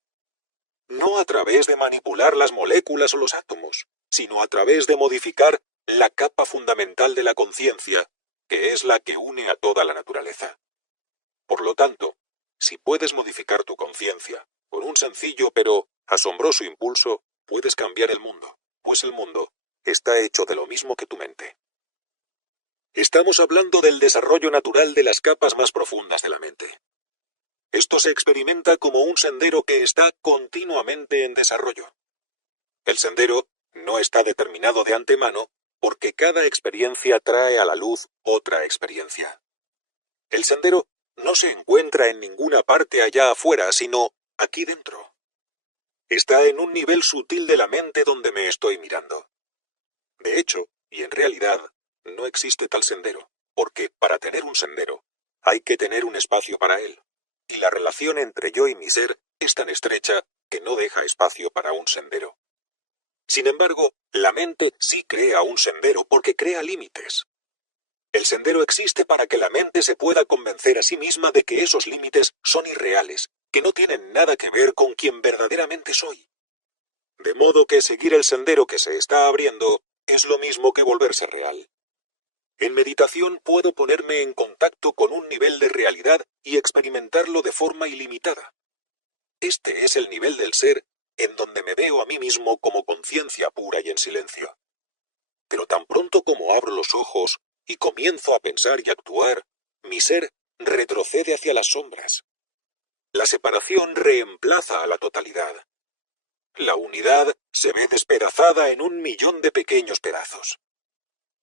No a través de manipular las moléculas o los átomos, sino a través de modificar la capa fundamental de la conciencia, que es la que une a toda la naturaleza. Por lo tanto, si puedes modificar tu conciencia con un sencillo pero asombroso impulso, puedes cambiar el mundo, pues el mundo está hecho de lo mismo que tu mente. Estamos hablando del desarrollo natural de las capas más profundas de la mente. Esto se experimenta como un sendero que está continuamente en desarrollo. El sendero no está determinado de antemano porque cada experiencia trae a la luz otra experiencia. El sendero no se encuentra en ninguna parte allá afuera, sino aquí dentro. Está en un nivel sutil de la mente donde me estoy mirando. De hecho, y en realidad, no existe tal sendero, porque para tener un sendero, hay que tener un espacio para él. Y la relación entre yo y mi ser es tan estrecha que no deja espacio para un sendero. Sin embargo, la mente sí crea un sendero porque crea límites. El sendero existe para que la mente se pueda convencer a sí misma de que esos límites son irreales, que no tienen nada que ver con quien verdaderamente soy. De modo que seguir el sendero que se está abriendo es lo mismo que volverse real. En meditación puedo ponerme en contacto con un nivel de realidad y experimentarlo de forma ilimitada. Este es el nivel del ser en donde me veo a mí mismo como conciencia pura y en silencio. Pero tan pronto como abro los ojos y comienzo a pensar y actuar, mi ser retrocede hacia las sombras. La separación reemplaza a la totalidad. La unidad se ve despedazada en 1.000.000 de pequeños pedazos.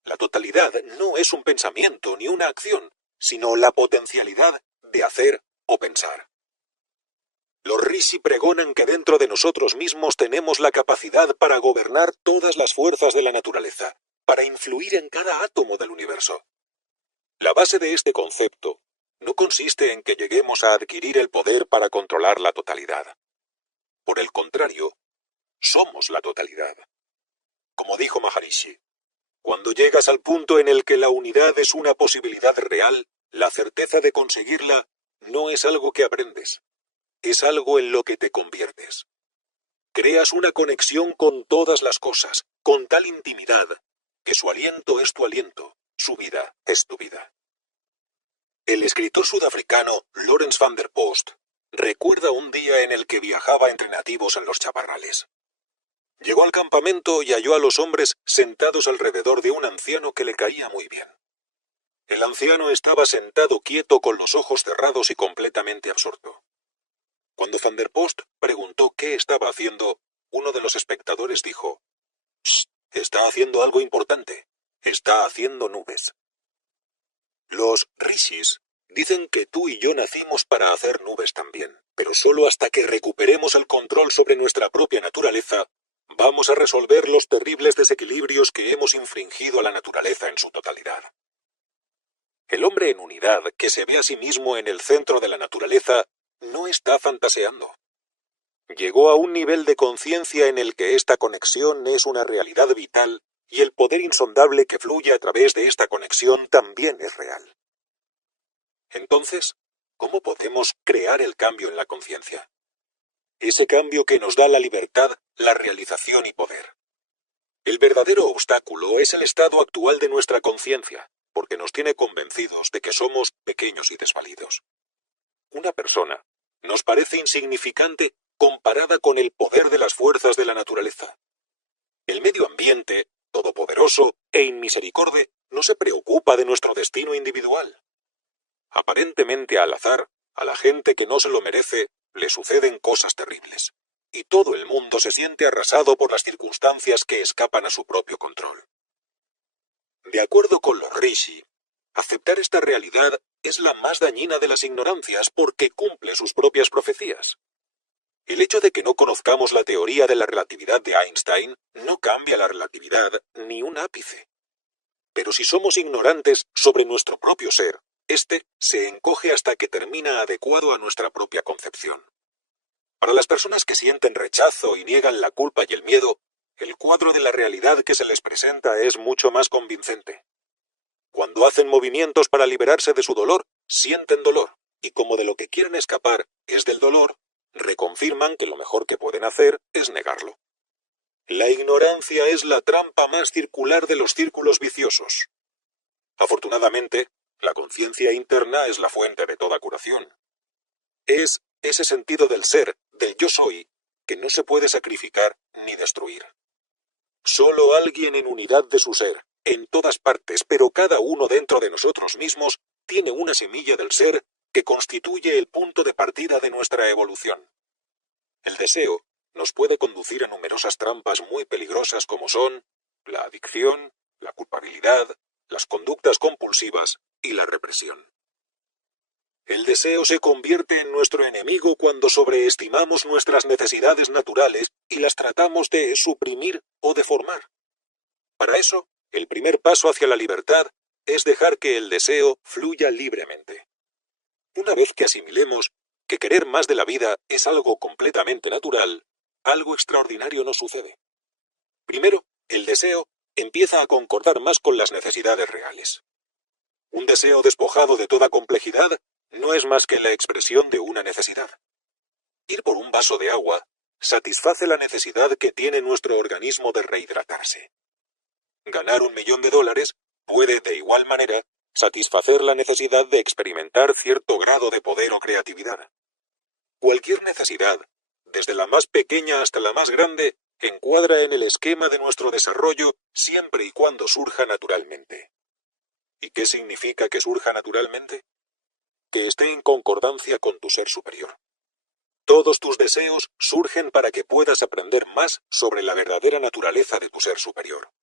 La totalidad no es un pensamiento ni una acción, sino la potencialidad de hacer o pensar. Los Rishi pregonan que dentro de nosotros mismos tenemos la capacidad para gobernar todas las fuerzas de la naturaleza, para influir en cada átomo del universo. La base de este concepto no consiste en que lleguemos a adquirir el poder para controlar la totalidad. Por el contrario, somos la totalidad. Como dijo Maharishi, cuando llegas al punto en el que la unidad es una posibilidad real, La certeza de conseguirla no es algo que aprendes, es algo en lo que te conviertes. Creas una conexión con todas las cosas, con tal intimidad, que su aliento es tu aliento, su vida es tu vida. El escritor sudafricano Lawrence van der Post recuerda un día en el que viajaba entre nativos en los chaparrales. Llegó al campamento y halló a los hombres sentados alrededor de un anciano que le caía muy bien. El anciano estaba sentado quieto con los ojos cerrados y completamente absorto. Cuando Van der Post preguntó qué estaba haciendo, uno de los espectadores dijo: «Shh, está haciendo algo importante. Está haciendo nubes». Los rishis dicen que tú y yo nacimos para hacer nubes también, pero solo hasta que recuperemos el control sobre nuestra propia naturaleza, vamos a resolver los terribles desequilibrios que hemos infringido a la naturaleza en su totalidad. El hombre en unidad, que se ve a sí mismo en el centro de la naturaleza, no está fantaseando. Llegó a un nivel de conciencia en el que esta conexión es una realidad vital y el poder insondable que fluye a través de esta conexión también es real. Entonces, ¿cómo podemos crear el cambio en la conciencia? Ese cambio que nos da la libertad, la realización y poder. El verdadero obstáculo es el estado actual de nuestra conciencia, porque nos tiene convencidos de que somos pequeños y desvalidos. Una persona nos parece insignificante comparada con el poder de las fuerzas de la naturaleza. El medio ambiente, todopoderoso e inmisericorde, no se preocupa de nuestro destino individual. Aparentemente al azar, a la gente que no se lo merece, le suceden cosas terribles, y todo el mundo se siente arrasado por las circunstancias que escapan a su propio control. De acuerdo con los rishi, aceptar esta realidad es la más dañina de las ignorancias porque cumple sus propias profecías. El hecho de que no conozcamos la teoría de la relatividad de Einstein no cambia la relatividad ni un ápice. Pero si somos ignorantes sobre nuestro propio ser, este se encoge hasta que termina adecuado a nuestra propia concepción. Para las personas que sienten rechazo y niegan la culpa y el miedo, el cuadro de la realidad que se les presenta es mucho más convincente. Cuando hacen movimientos para liberarse de su dolor, sienten dolor, y como de lo que quieren escapar es del dolor, reconfirman que lo mejor que pueden hacer es negarlo. La ignorancia es la trampa más circular de los círculos viciosos. Afortunadamente, la conciencia interna es la fuente de toda curación. Es ese sentido del ser, del yo soy, que no se puede sacrificar ni destruir. Solo alguien en unidad de su ser, en todas partes, pero cada uno dentro de nosotros mismos, tiene una semilla del ser que constituye el punto de partida de nuestra evolución. El deseo nos puede conducir a numerosas trampas muy peligrosas como son la adicción, la culpabilidad, las conductas compulsivas y la represión. El deseo se convierte en nuestro enemigo cuando sobreestimamos nuestras necesidades naturales y las tratamos de suprimir o deformar. Para eso, el primer paso hacia la libertad es dejar que el deseo fluya libremente. Una vez que asimilemos que querer más de la vida es algo completamente natural, algo extraordinario nos sucede. Primero, el deseo empieza a concordar más con las necesidades reales. Un deseo despojado de toda complejidad no es más que la expresión de una necesidad. Ir por un vaso de agua satisface la necesidad que tiene nuestro organismo de rehidratarse. Ganar $1.000.000 puede, de igual manera, satisfacer la necesidad de experimentar cierto grado de poder o creatividad. Cualquier necesidad, desde la más pequeña hasta la más grande, encuadra en el esquema de nuestro desarrollo siempre y cuando surja naturalmente. ¿Y qué significa que surja naturalmente? Que esté en concordancia con tu ser superior. Todos tus deseos surgen para que puedas aprender más sobre la verdadera naturaleza de tu ser superior.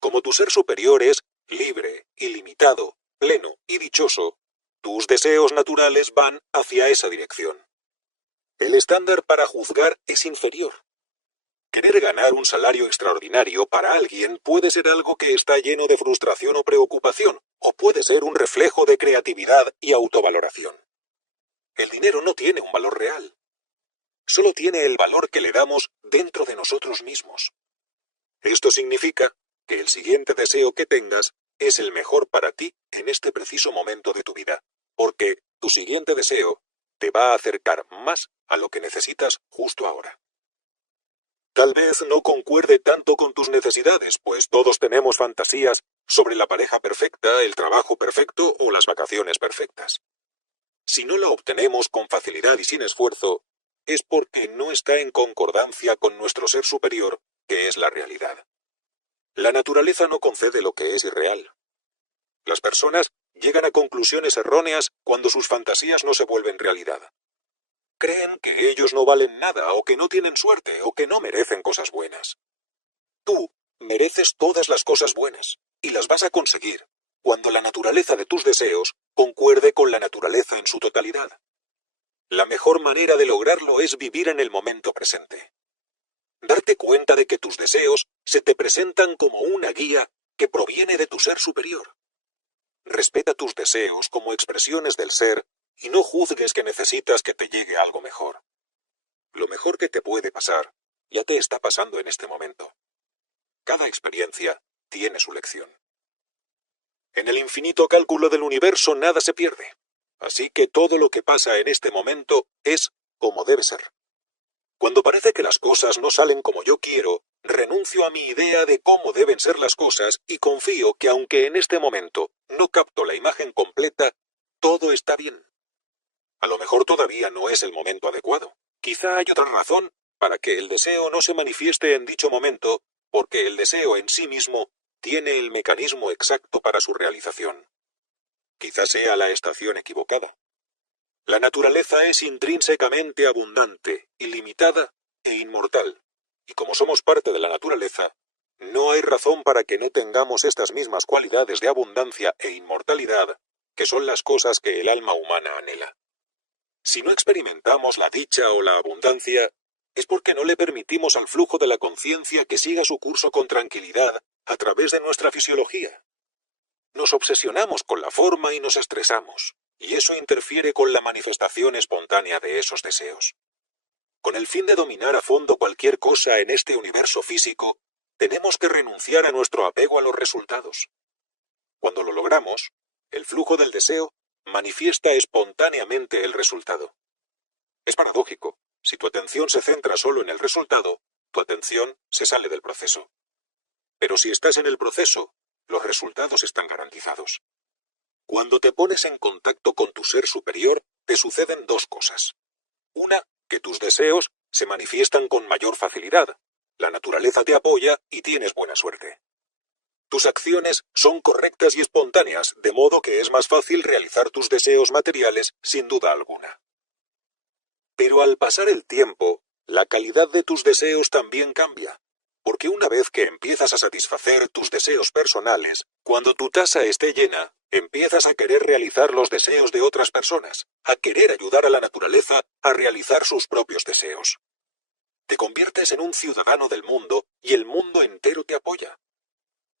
Como tu ser superior es libre, ilimitado, pleno y dichoso, tus deseos naturales van hacia esa dirección. El estándar para juzgar es inferior. Querer ganar un salario extraordinario para alguien puede ser algo que está lleno de frustración o preocupación, o puede ser un reflejo de creatividad y autovaloración. El dinero no tiene un valor real. Solo tiene el valor que le damos dentro de nosotros mismos. Esto significa que el siguiente deseo que tengas es el mejor para ti en este preciso momento de tu vida, porque tu siguiente deseo te va a acercar más a lo que necesitas justo ahora. Tal vez no concuerde tanto con tus necesidades, pues todos tenemos fantasías sobre la pareja perfecta, el trabajo perfecto o las vacaciones perfectas. Si no la obtenemos con facilidad y sin esfuerzo, es porque no está en concordancia con nuestro ser superior, que es la realidad. La naturaleza no concede lo que es irreal. Las personas llegan a conclusiones erróneas cuando sus fantasías no se vuelven realidad. Creen que ellos no valen nada, o que no tienen suerte, o que no merecen cosas buenas. Tú mereces todas las cosas buenas, y las vas a conseguir cuando la naturaleza de tus deseos concuerde con la naturaleza en su totalidad. La mejor manera de lograrlo es vivir en el momento presente. Darte cuenta de que tus deseos se te presentan como una guía que proviene de tu ser superior. Respeta tus deseos como expresiones del ser y no juzgues que necesitas que te llegue algo mejor. Lo mejor que te puede pasar ya te está pasando en este momento. Cada experiencia tiene su lección. En el infinito cálculo del universo nada se pierde, así que todo lo que pasa en este momento es como debe ser. Cuando parece que las cosas no salen como yo quiero, renuncio a mi idea de cómo deben ser las cosas y confío que aunque en este momento no capto la imagen completa, todo está bien. A lo mejor todavía no es el momento adecuado. Quizá hay otra razón para que el deseo no se manifieste en dicho momento, porque el deseo en sí mismo tiene el mecanismo exacto para su realización. Quizá sea la estación equivocada. La naturaleza es intrínsecamente abundante, ilimitada e inmortal, y como somos parte de la naturaleza, no hay razón para que no tengamos estas mismas cualidades de abundancia e inmortalidad, que son las cosas que el alma humana anhela. Si no experimentamos la dicha o la abundancia, es porque no le permitimos al flujo de la conciencia que siga su curso con tranquilidad a través de nuestra fisiología. Nos obsesionamos con la forma y nos estresamos, y eso interfiere con la manifestación espontánea de esos deseos. Con el fin de dominar a fondo cualquier cosa en este universo físico, tenemos que renunciar a nuestro apego a los resultados. Cuando lo logramos, el flujo del deseo manifiesta espontáneamente el resultado. Es paradójico. Si tu atención se centra solo en el resultado, tu atención se sale del proceso. Pero si estás en el proceso, los resultados están garantizados. Cuando te pones en contacto con tu ser superior, te suceden dos cosas. Una, que tus deseos se manifiestan con mayor facilidad. La naturaleza te apoya y tienes buena suerte. Tus acciones son correctas y espontáneas, de modo que es más fácil realizar tus deseos materiales sin duda alguna. Pero al pasar el tiempo, la calidad de tus deseos también cambia. Porque una vez que empiezas a satisfacer tus deseos personales, cuando tu tasa esté llena, empiezas a querer realizar los deseos de otras personas, a querer ayudar a la naturaleza a realizar sus propios deseos. Te conviertes en un ciudadano del mundo y el mundo entero te apoya.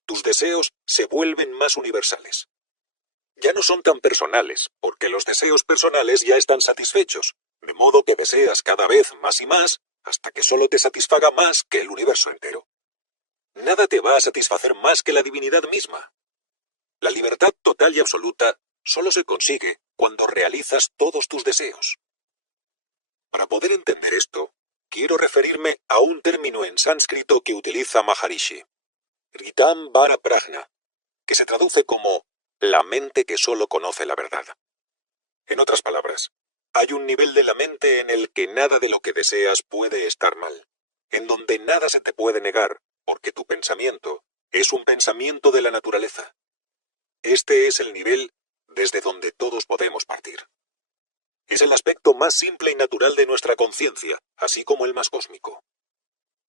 Tus deseos se vuelven más universales. Ya no son tan personales, porque los deseos personales ya están satisfechos, de modo que deseas cada vez más y más, hasta que solo te satisfaga más que el universo entero. Nada te va a satisfacer más que la divinidad misma. La libertad total y absoluta solo se consigue cuando realizas todos tus deseos. Para poder entender esto, quiero referirme a un término en sánscrito que utiliza Maharishi, Ritam Vara Prajna, que se traduce como la mente que solo conoce la verdad. En otras palabras, hay un nivel de la mente en el que nada de lo que deseas puede estar mal, en donde nada se te puede negar, porque tu pensamiento es un pensamiento de la naturaleza. Este es el nivel desde donde todos podemos partir. Es el aspecto más simple y natural de nuestra conciencia, así como el más cósmico.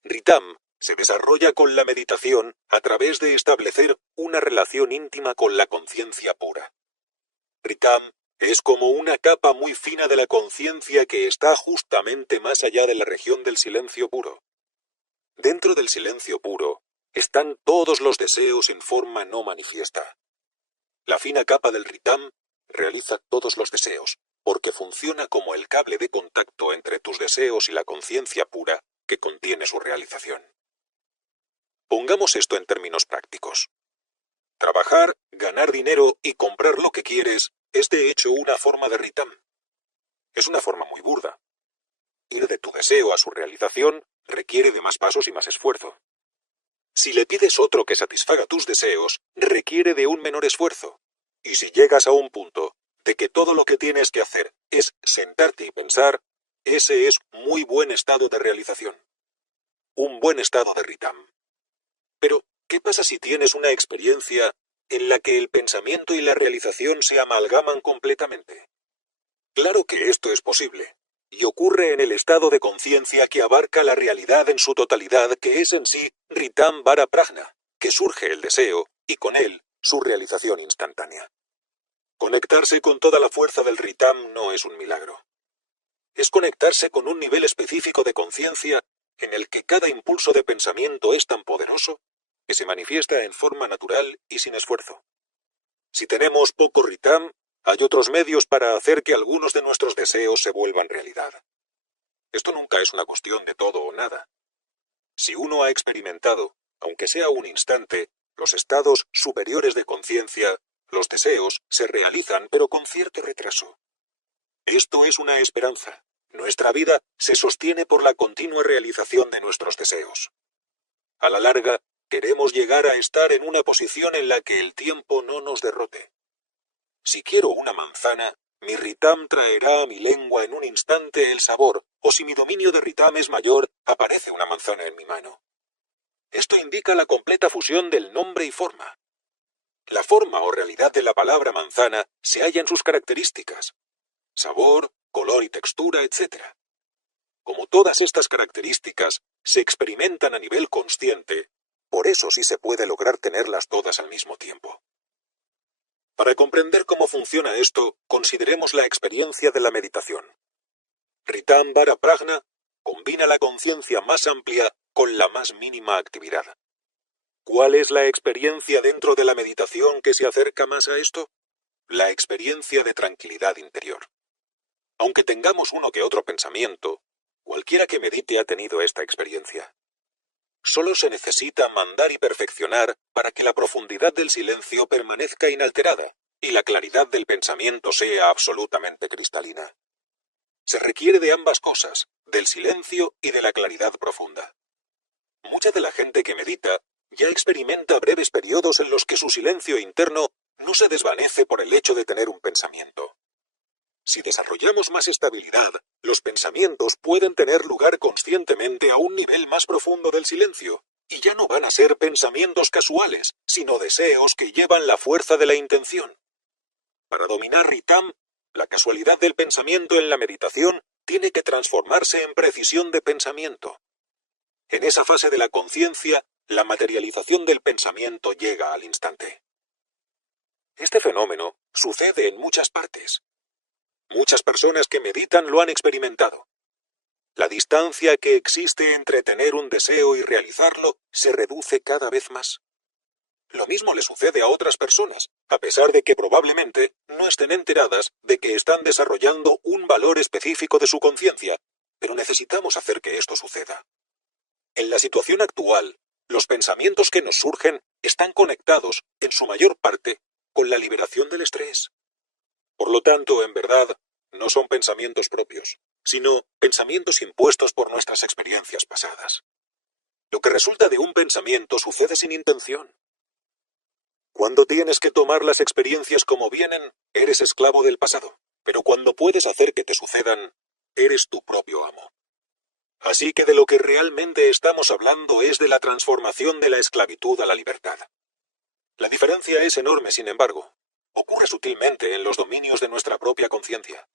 Ritam se desarrolla con la meditación a través de establecer una relación íntima con la conciencia pura. Ritam es como una capa muy fina de la conciencia que está justamente más allá de la región del silencio puro. Dentro del silencio puro están todos los deseos en forma no manifiesta. La fina capa del Ritam realiza todos los deseos, porque funciona como el cable de contacto entre tus deseos y la conciencia pura que contiene su realización. Pongamos esto en términos prácticos. Trabajar, ganar dinero y comprar lo que quieres es de hecho una forma de Ritam. Es una forma muy burda. Ir de tu deseo a su realización requiere de más pasos y más esfuerzo. Si le pides otro que satisfaga tus deseos, requiere de un menor esfuerzo. Y si llegas a un punto de que todo lo que tienes que hacer es sentarte y pensar, ese es muy buen estado de realización. Un buen estado de Ritam. Pero, ¿qué pasa si tienes una experiencia en la que el pensamiento y la realización se amalgaman completamente? Claro que esto es posible, y ocurre en el estado de conciencia que abarca la realidad en su totalidad, que es en sí Ritam Vara Prajna, que surge el deseo, y con él, su realización instantánea. Conectarse con toda la fuerza del Ritam no es un milagro. Es conectarse con un nivel específico de conciencia en el que cada impulso de pensamiento es tan poderoso que se manifiesta en forma natural y sin esfuerzo. Si tenemos poco Ritam, hay otros medios para hacer que algunos de nuestros deseos se vuelvan realidad. Esto nunca es una cuestión de todo o nada. Si uno ha experimentado, aunque sea un instante, los estados superiores de conciencia, los deseos se realizan, pero con cierto retraso. Esto es una esperanza. Nuestra vida se sostiene por la continua realización de nuestros deseos. A la larga, queremos llegar a estar en una posición en la que el tiempo no nos derrote. Si quiero una manzana, mi Ritam traerá a mi lengua en un instante el sabor, o si mi dominio de Ritam es mayor, aparece una manzana en mi mano. Esto indica la completa fusión del nombre y forma. La forma o realidad de la palabra manzana se halla en sus características: sabor, color y textura, etc. Como todas estas características se experimentan a nivel consciente, por eso sí se puede lograr tenerlas todas al mismo tiempo. Para comprender cómo funciona esto, consideremos la experiencia de la meditación. Ritam Vara Prajna combina la conciencia más amplia con la más mínima actividad. ¿Cuál es la experiencia dentro de la meditación que se acerca más a esto? La experiencia de tranquilidad interior. Aunque tengamos uno que otro pensamiento, cualquiera que medite ha tenido esta experiencia. Solo se necesita mandar y perfeccionar para que la profundidad del silencio permanezca inalterada y la claridad del pensamiento sea absolutamente cristalina. Se requiere de ambas cosas, del silencio y de la claridad profunda. Mucha de la gente que medita ya experimenta breves periodos en los que su silencio interno no se desvanece por el hecho de tener un pensamiento. Si desarrollamos más estabilidad, los pensamientos pueden tener lugar conscientemente a un nivel más profundo del silencio, y ya no van a ser pensamientos casuales, sino deseos que llevan la fuerza de la intención. Para dominar Ritam, la casualidad del pensamiento en la meditación tiene que transformarse en precisión de pensamiento. En esa fase de la conciencia, la materialización del pensamiento llega al instante. Este fenómeno sucede en muchas partes. Muchas personas que meditan lo han experimentado. La distancia que existe entre tener un deseo y realizarlo se reduce cada vez más. Lo mismo le sucede a otras personas, a pesar de que probablemente no estén enteradas de que están desarrollando un valor específico de su conciencia, pero necesitamos hacer que esto suceda. En la situación actual, los pensamientos que nos surgen están conectados, en su mayor parte, con la liberación del estrés. Por lo tanto, en verdad, no son pensamientos propios, sino pensamientos impuestos por nuestras experiencias pasadas. Lo que resulta de un pensamiento sucede sin intención. Cuando tienes que tomar las experiencias como vienen, eres esclavo del pasado, pero cuando puedes hacer que te sucedan, eres tu propio amo. Así que de lo que realmente estamos hablando es de la transformación de la esclavitud a la libertad. La diferencia es enorme, sin embargo. Ocurre sutilmente en los dominios de nuestra propia conciencia.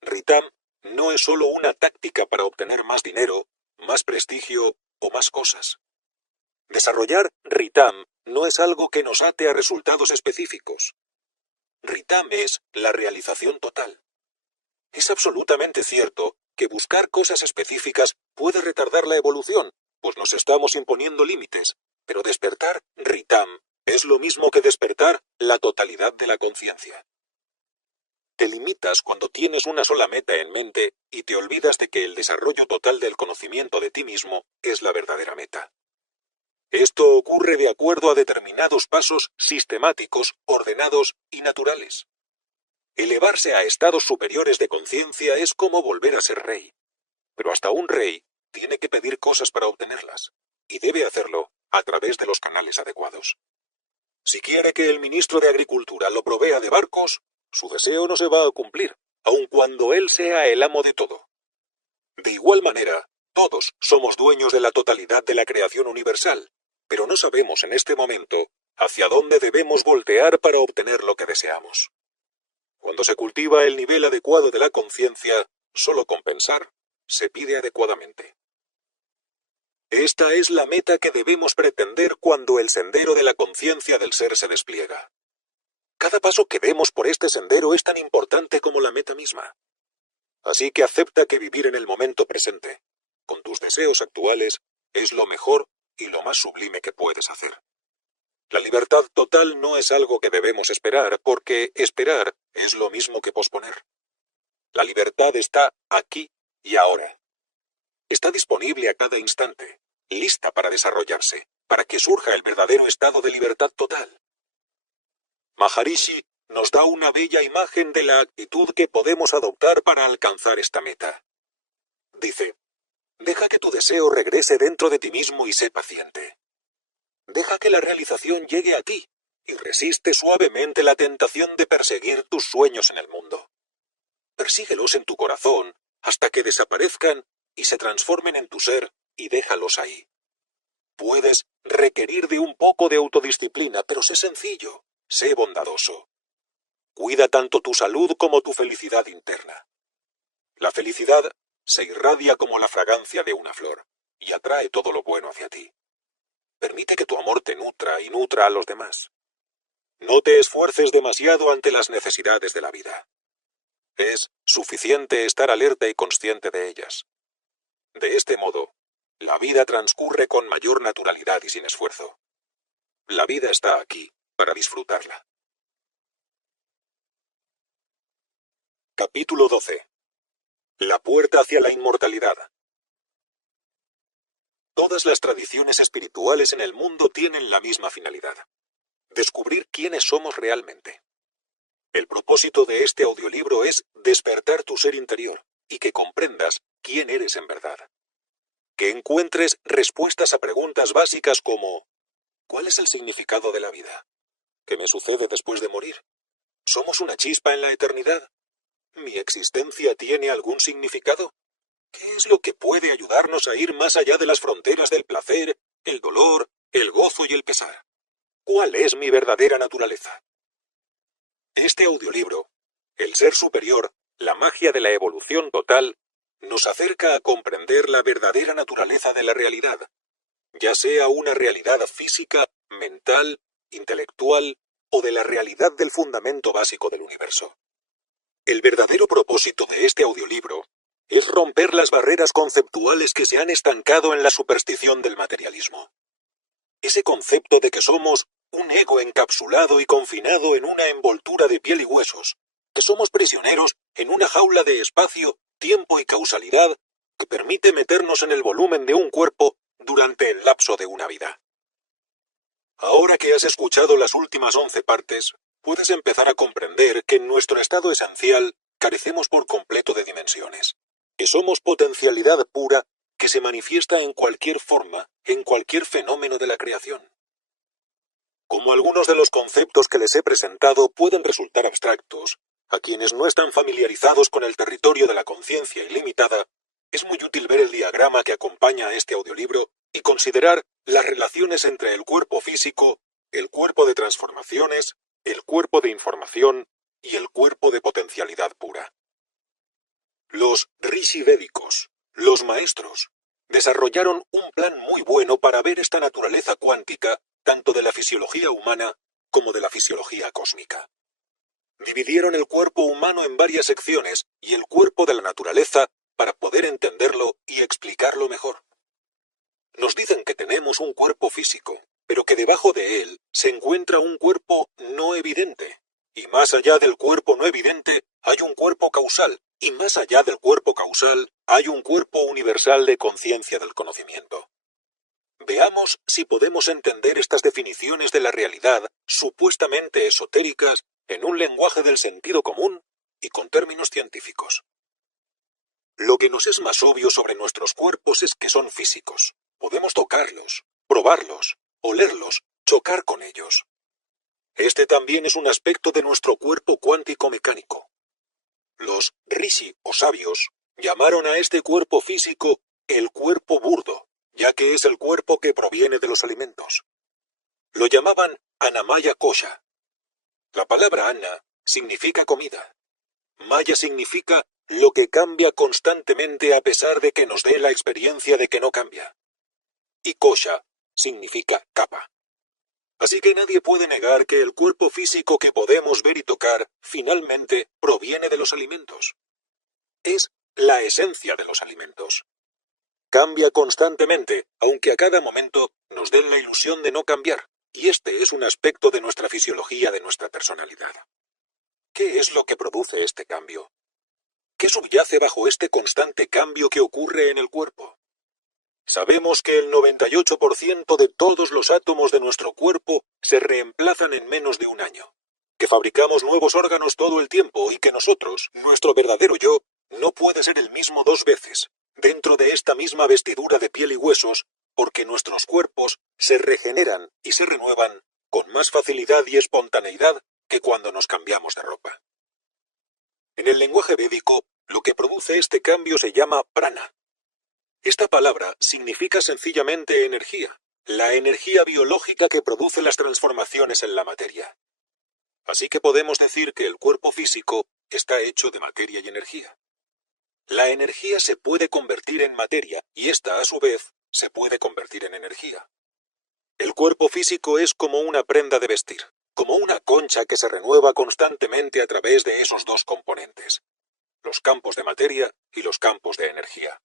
Ritam no es solo una táctica para obtener más dinero, más prestigio o más cosas. Desarrollar Ritam no es algo que nos ate a resultados específicos. Ritam es la realización total. Es absolutamente cierto que buscar cosas específicas puede retardar la evolución, pues nos estamos imponiendo límites, pero despertar Ritam es lo mismo que despertar la totalidad de la conciencia. Te limitas cuando tienes una sola meta en mente y te olvidas de que el desarrollo total del conocimiento de ti mismo es la verdadera meta. Esto ocurre de acuerdo a determinados pasos sistemáticos, ordenados y naturales. Elevarse a estados superiores de conciencia es como volver a ser rey. Pero hasta un rey tiene que pedir cosas para obtenerlas, y debe hacerlo a través de los canales adecuados. Si quiere que el ministro de Agricultura lo provea de barcos, su deseo no se va a cumplir, aun cuando él sea el amo de todo. De igual manera, todos somos dueños de la totalidad de la creación universal, pero no sabemos en este momento hacia dónde debemos voltear para obtener lo que deseamos. Cuando se cultiva el nivel adecuado de la conciencia, solo con pensar se pide adecuadamente. Esta es la meta que debemos pretender cuando el sendero de la conciencia del ser se despliega. Cada paso que demos por este sendero es tan importante como la meta misma. Así que acepta que vivir en el momento presente, con tus deseos actuales, es lo mejor y lo más sublime que puedes hacer. La libertad total no es algo que debemos esperar, porque esperar es lo mismo que posponer. La libertad está aquí y ahora. Está disponible a cada instante, lista para desarrollarse, para que surja el verdadero estado de libertad total. Maharishi nos da una bella imagen de la actitud que podemos adoptar para alcanzar esta meta. Dice, deja que tu deseo regrese dentro de ti mismo y sé paciente. Deja que la realización llegue a ti y resiste suavemente la tentación de perseguir tus sueños en el mundo. Persíguelos en tu corazón hasta que desaparezcan y se transformen en tu ser y déjalos ahí. Puedes requerir de un poco de autodisciplina, pero sé sencillo, sé bondadoso. Cuida tanto tu salud como tu felicidad interna. La felicidad se irradia como la fragancia de una flor y atrae todo lo bueno hacia ti. Permite que tu amor te nutra y nutra a los demás. No te esfuerces demasiado ante las necesidades de la vida. Es suficiente estar alerta y consciente de ellas. De este modo, la vida transcurre con mayor naturalidad y sin esfuerzo. La vida está aquí para disfrutarla. Capítulo 12. La puerta hacia la inmortalidad. Todas las tradiciones espirituales en el mundo tienen la misma finalidad: descubrir quiénes somos realmente. El propósito de este audiolibro es despertar tu ser interior y que comprendas quién eres en verdad. Que encuentres respuestas a preguntas básicas como: ¿cuál es el significado de la vida? ¿Qué me sucede después de morir? ¿Somos una chispa en la eternidad? ¿Mi existencia tiene algún significado? ¿Qué es lo que puede ayudarnos a ir más allá de las fronteras del placer, el dolor, el gozo y el pesar? ¿Cuál es mi verdadera naturaleza? Este audiolibro, El Ser Superior, la magia de la evolución total, nos acerca a comprender la verdadera naturaleza de la realidad, ya sea una realidad física, mental, intelectual o de la realidad del fundamento básico del universo. El verdadero propósito de este audiolibro es romper las barreras conceptuales que se han estancado en la superstición del materialismo. Ese concepto de que somos un ego encapsulado y confinado en una envoltura de piel y huesos, que somos prisioneros en una jaula de espacio, tiempo y causalidad que permite meternos en el volumen de un cuerpo durante el lapso de una vida. Ahora que has escuchado las últimas 11 partes, puedes empezar a comprender que en nuestro estado esencial carecemos por completo de dimensiones, que somos potencialidad pura que se manifiesta en cualquier forma, en cualquier fenómeno de la creación. Como algunos de los conceptos que les he presentado pueden resultar abstractos, a quienes no están familiarizados con el territorio de la conciencia ilimitada, es muy útil ver el diagrama que acompaña a este audiolibro y considerar las relaciones entre el cuerpo físico, el cuerpo de transformaciones, el cuerpo de información y el cuerpo de potencialidad pura. Los rishi védicos, los maestros, desarrollaron un plan muy bueno para ver esta naturaleza cuántica, tanto de la fisiología humana como de la fisiología cósmica. Dividieron el cuerpo humano en varias secciones y el cuerpo de la naturaleza para poder entenderlo y explicarlo mejor. Nos dicen que tenemos un cuerpo físico, pero que debajo de él se encuentra un cuerpo no evidente. Y más allá del cuerpo no evidente hay un cuerpo causal, y más allá del cuerpo causal hay un cuerpo universal de conciencia del conocimiento. Veamos si podemos entender estas definiciones de la realidad supuestamente esotéricas en un lenguaje del sentido común y con términos científicos. Lo que nos es más obvio sobre nuestros cuerpos es que son físicos. Podemos tocarlos, probarlos, olerlos, chocar con ellos. Este también es un aspecto de nuestro cuerpo cuántico mecánico. Los rishi o sabios llamaron a este cuerpo físico el cuerpo burdo, ya que es el cuerpo que proviene de los alimentos. Lo llamaban Annamaya Kosha. La palabra Anna significa comida. Maya significa lo que cambia constantemente a pesar de que nos dé la experiencia de que no cambia. Y Kosha significa capa. Así que nadie puede negar que el cuerpo físico que podemos ver y tocar finalmente proviene de los alimentos. Es la esencia de los alimentos. Cambia constantemente, aunque a cada momento nos den la ilusión de no cambiar, y este es un aspecto de nuestra fisiología, de nuestra personalidad. ¿Qué es lo que produce este cambio? ¿Qué subyace bajo este constante cambio que ocurre en el cuerpo? Sabemos que el 98% de todos los átomos de nuestro cuerpo se reemplazan en menos de un año, que fabricamos nuevos órganos todo el tiempo y que nosotros, nuestro verdadero yo, no puede ser el mismo dos veces, dentro de esta misma vestidura de piel y huesos, porque nuestros cuerpos se regeneran y se renuevan con más facilidad y espontaneidad que cuando nos cambiamos de ropa. En el lenguaje védico, lo que produce este cambio se llama prana. Esta palabra significa sencillamente energía, la energía biológica que produce las transformaciones en la materia. Así que podemos decir que el cuerpo físico está hecho de materia y energía. La energía se puede convertir en materia y esta, a su vez, se puede convertir en energía. El cuerpo físico es como una prenda de vestir, como una concha que se renueva constantemente a través de esos dos componentes, los campos de materia y los campos de energía.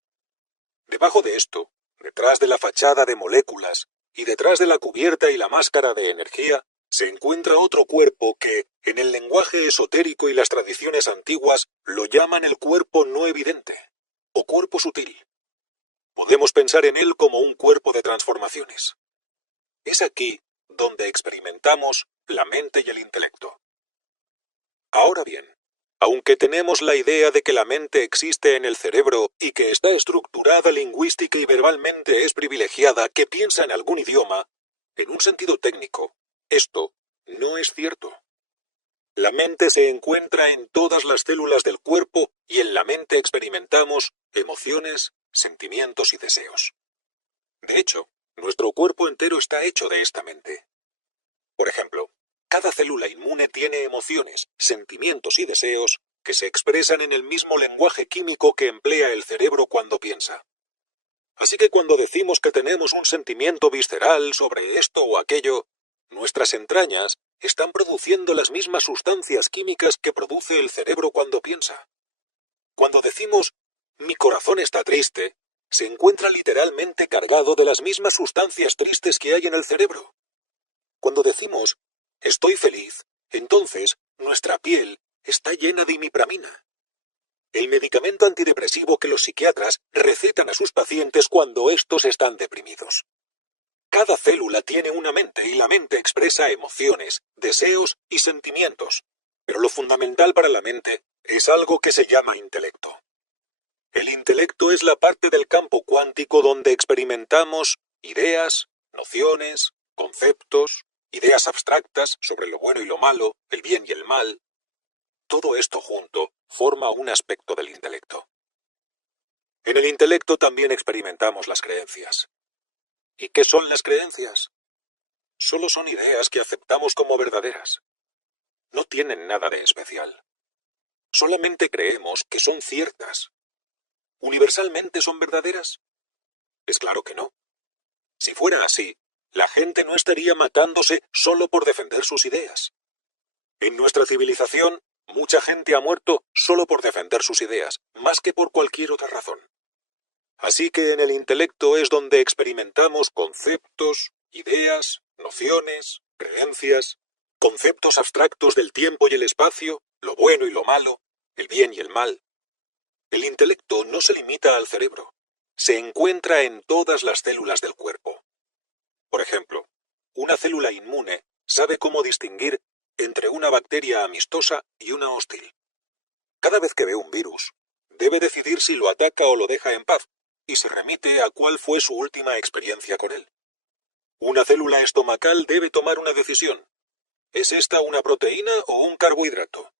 Debajo de esto, detrás de la fachada de moléculas y detrás de la cubierta y la máscara de energía, se encuentra otro cuerpo que, en el lenguaje esotérico y las tradiciones antiguas, lo llaman el cuerpo no evidente, o cuerpo sutil. Podemos pensar en él como un cuerpo de transformaciones. Es aquí donde experimentamos la mente y el intelecto. Ahora bien, aunque tenemos la idea de que la mente existe en el cerebro y que está estructurada lingüística y verbalmente es privilegiada, que piensa en algún idioma, en un sentido técnico, esto no es cierto. La mente se encuentra en todas las células del cuerpo y en la mente experimentamos emociones, sentimientos y deseos. De hecho, nuestro cuerpo entero está hecho de esta mente. Por ejemplo, cada célula inmune tiene emociones, sentimientos y deseos que se expresan en el mismo lenguaje químico que emplea el cerebro cuando piensa. Así que cuando decimos que tenemos un sentimiento visceral sobre esto o aquello, nuestras entrañas están produciendo las mismas sustancias químicas que produce el cerebro cuando piensa. Cuando decimos «mi corazón está triste», se encuentra literalmente cargado de las mismas sustancias tristes que hay en el cerebro. Cuando decimos «estoy feliz», entonces nuestra piel está llena de imipramina, el medicamento antidepresivo que los psiquiatras recetan a sus pacientes cuando estos están deprimidos. Cada célula tiene una mente y la mente expresa emociones, deseos y sentimientos, pero lo fundamental para la mente es algo que se llama intelecto. El intelecto es la parte del campo cuántico donde experimentamos ideas, nociones, conceptos, ideas abstractas sobre lo bueno y lo malo, el bien y el mal. Todo esto junto forma un aspecto del intelecto. En el intelecto también experimentamos las creencias. ¿Y qué son las creencias? Solo son ideas que aceptamos como verdaderas. No tienen nada de especial. Solamente creemos que son ciertas. ¿Universalmente son verdaderas? Es claro que no. Si fuera así, la gente no estaría matándose solo por defender sus ideas. En nuestra civilización, mucha gente ha muerto solo por defender sus ideas, más que por cualquier otra razón. Así que en el intelecto es donde experimentamos conceptos, ideas, nociones, creencias, conceptos abstractos del tiempo y el espacio, lo bueno y lo malo, el bien y el mal. El intelecto no se limita al cerebro, se encuentra en todas las células del cuerpo. Por ejemplo, una célula inmune sabe cómo distinguir entre una bacteria amistosa y una hostil. Cada vez que ve un virus, debe decidir si lo ataca o lo deja en paz, y se remite a cuál fue su última experiencia con él. Una célula estomacal debe tomar una decisión. ¿Es esta una proteína o un carbohidrato?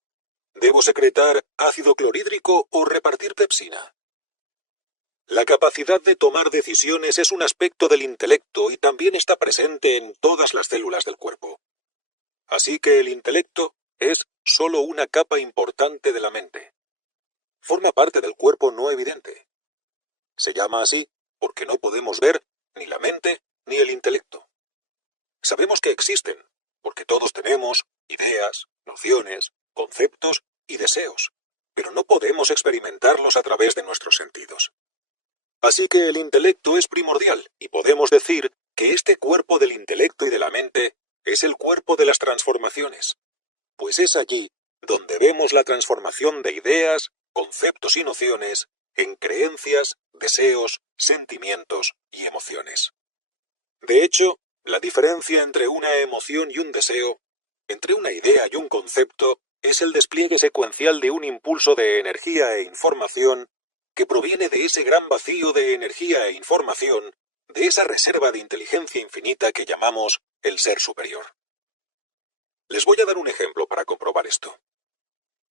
¿Debo secretar ácido clorhídrico o repartir pepsina? La capacidad de tomar decisiones es un aspecto del intelecto y también está presente en todas las células del cuerpo. Así que el intelecto es solo una capa importante de la mente. Forma parte del cuerpo no evidente. Se llama así porque no podemos ver ni la mente ni el intelecto. Sabemos que existen, porque todos tenemos ideas, nociones, conceptos y deseos, pero no podemos experimentarlos a través de nuestros sentidos. Así que el intelecto es primordial y podemos decir que este cuerpo del intelecto y de la mente es el cuerpo de las transformaciones, pues es allí donde vemos la transformación de ideas, conceptos y nociones en creencias, deseos, sentimientos y emociones. De hecho, la diferencia entre una emoción y un deseo, entre una idea y un concepto, es el despliegue secuencial de un impulso de energía e información que proviene de ese gran vacío de energía e información, de esa reserva de inteligencia infinita que llamamos el ser superior. Les voy a dar un ejemplo para comprobar esto.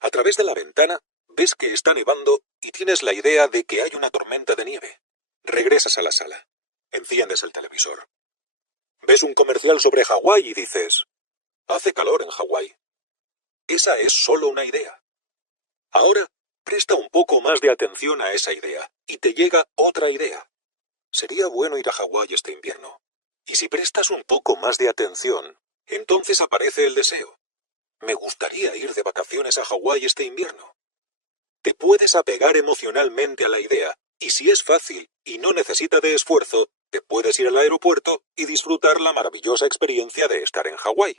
A través de la ventana ves que está nevando y tienes la idea de que hay una tormenta de nieve. Regresas a la sala. Enciendes el televisor. Ves un comercial sobre Hawái y dices, hace calor en Hawái. Esa es solo una idea. Ahora, presta un poco más de atención a esa idea y te llega otra idea. Sería bueno ir a Hawái este invierno. Y si prestas un poco más de atención, entonces aparece el deseo. Me gustaría ir de vacaciones a Hawái este invierno. Te puedes apegar emocionalmente a la idea, y si es fácil y no necesita de esfuerzo, te puedes ir al aeropuerto y disfrutar la maravillosa experiencia de estar en Hawái.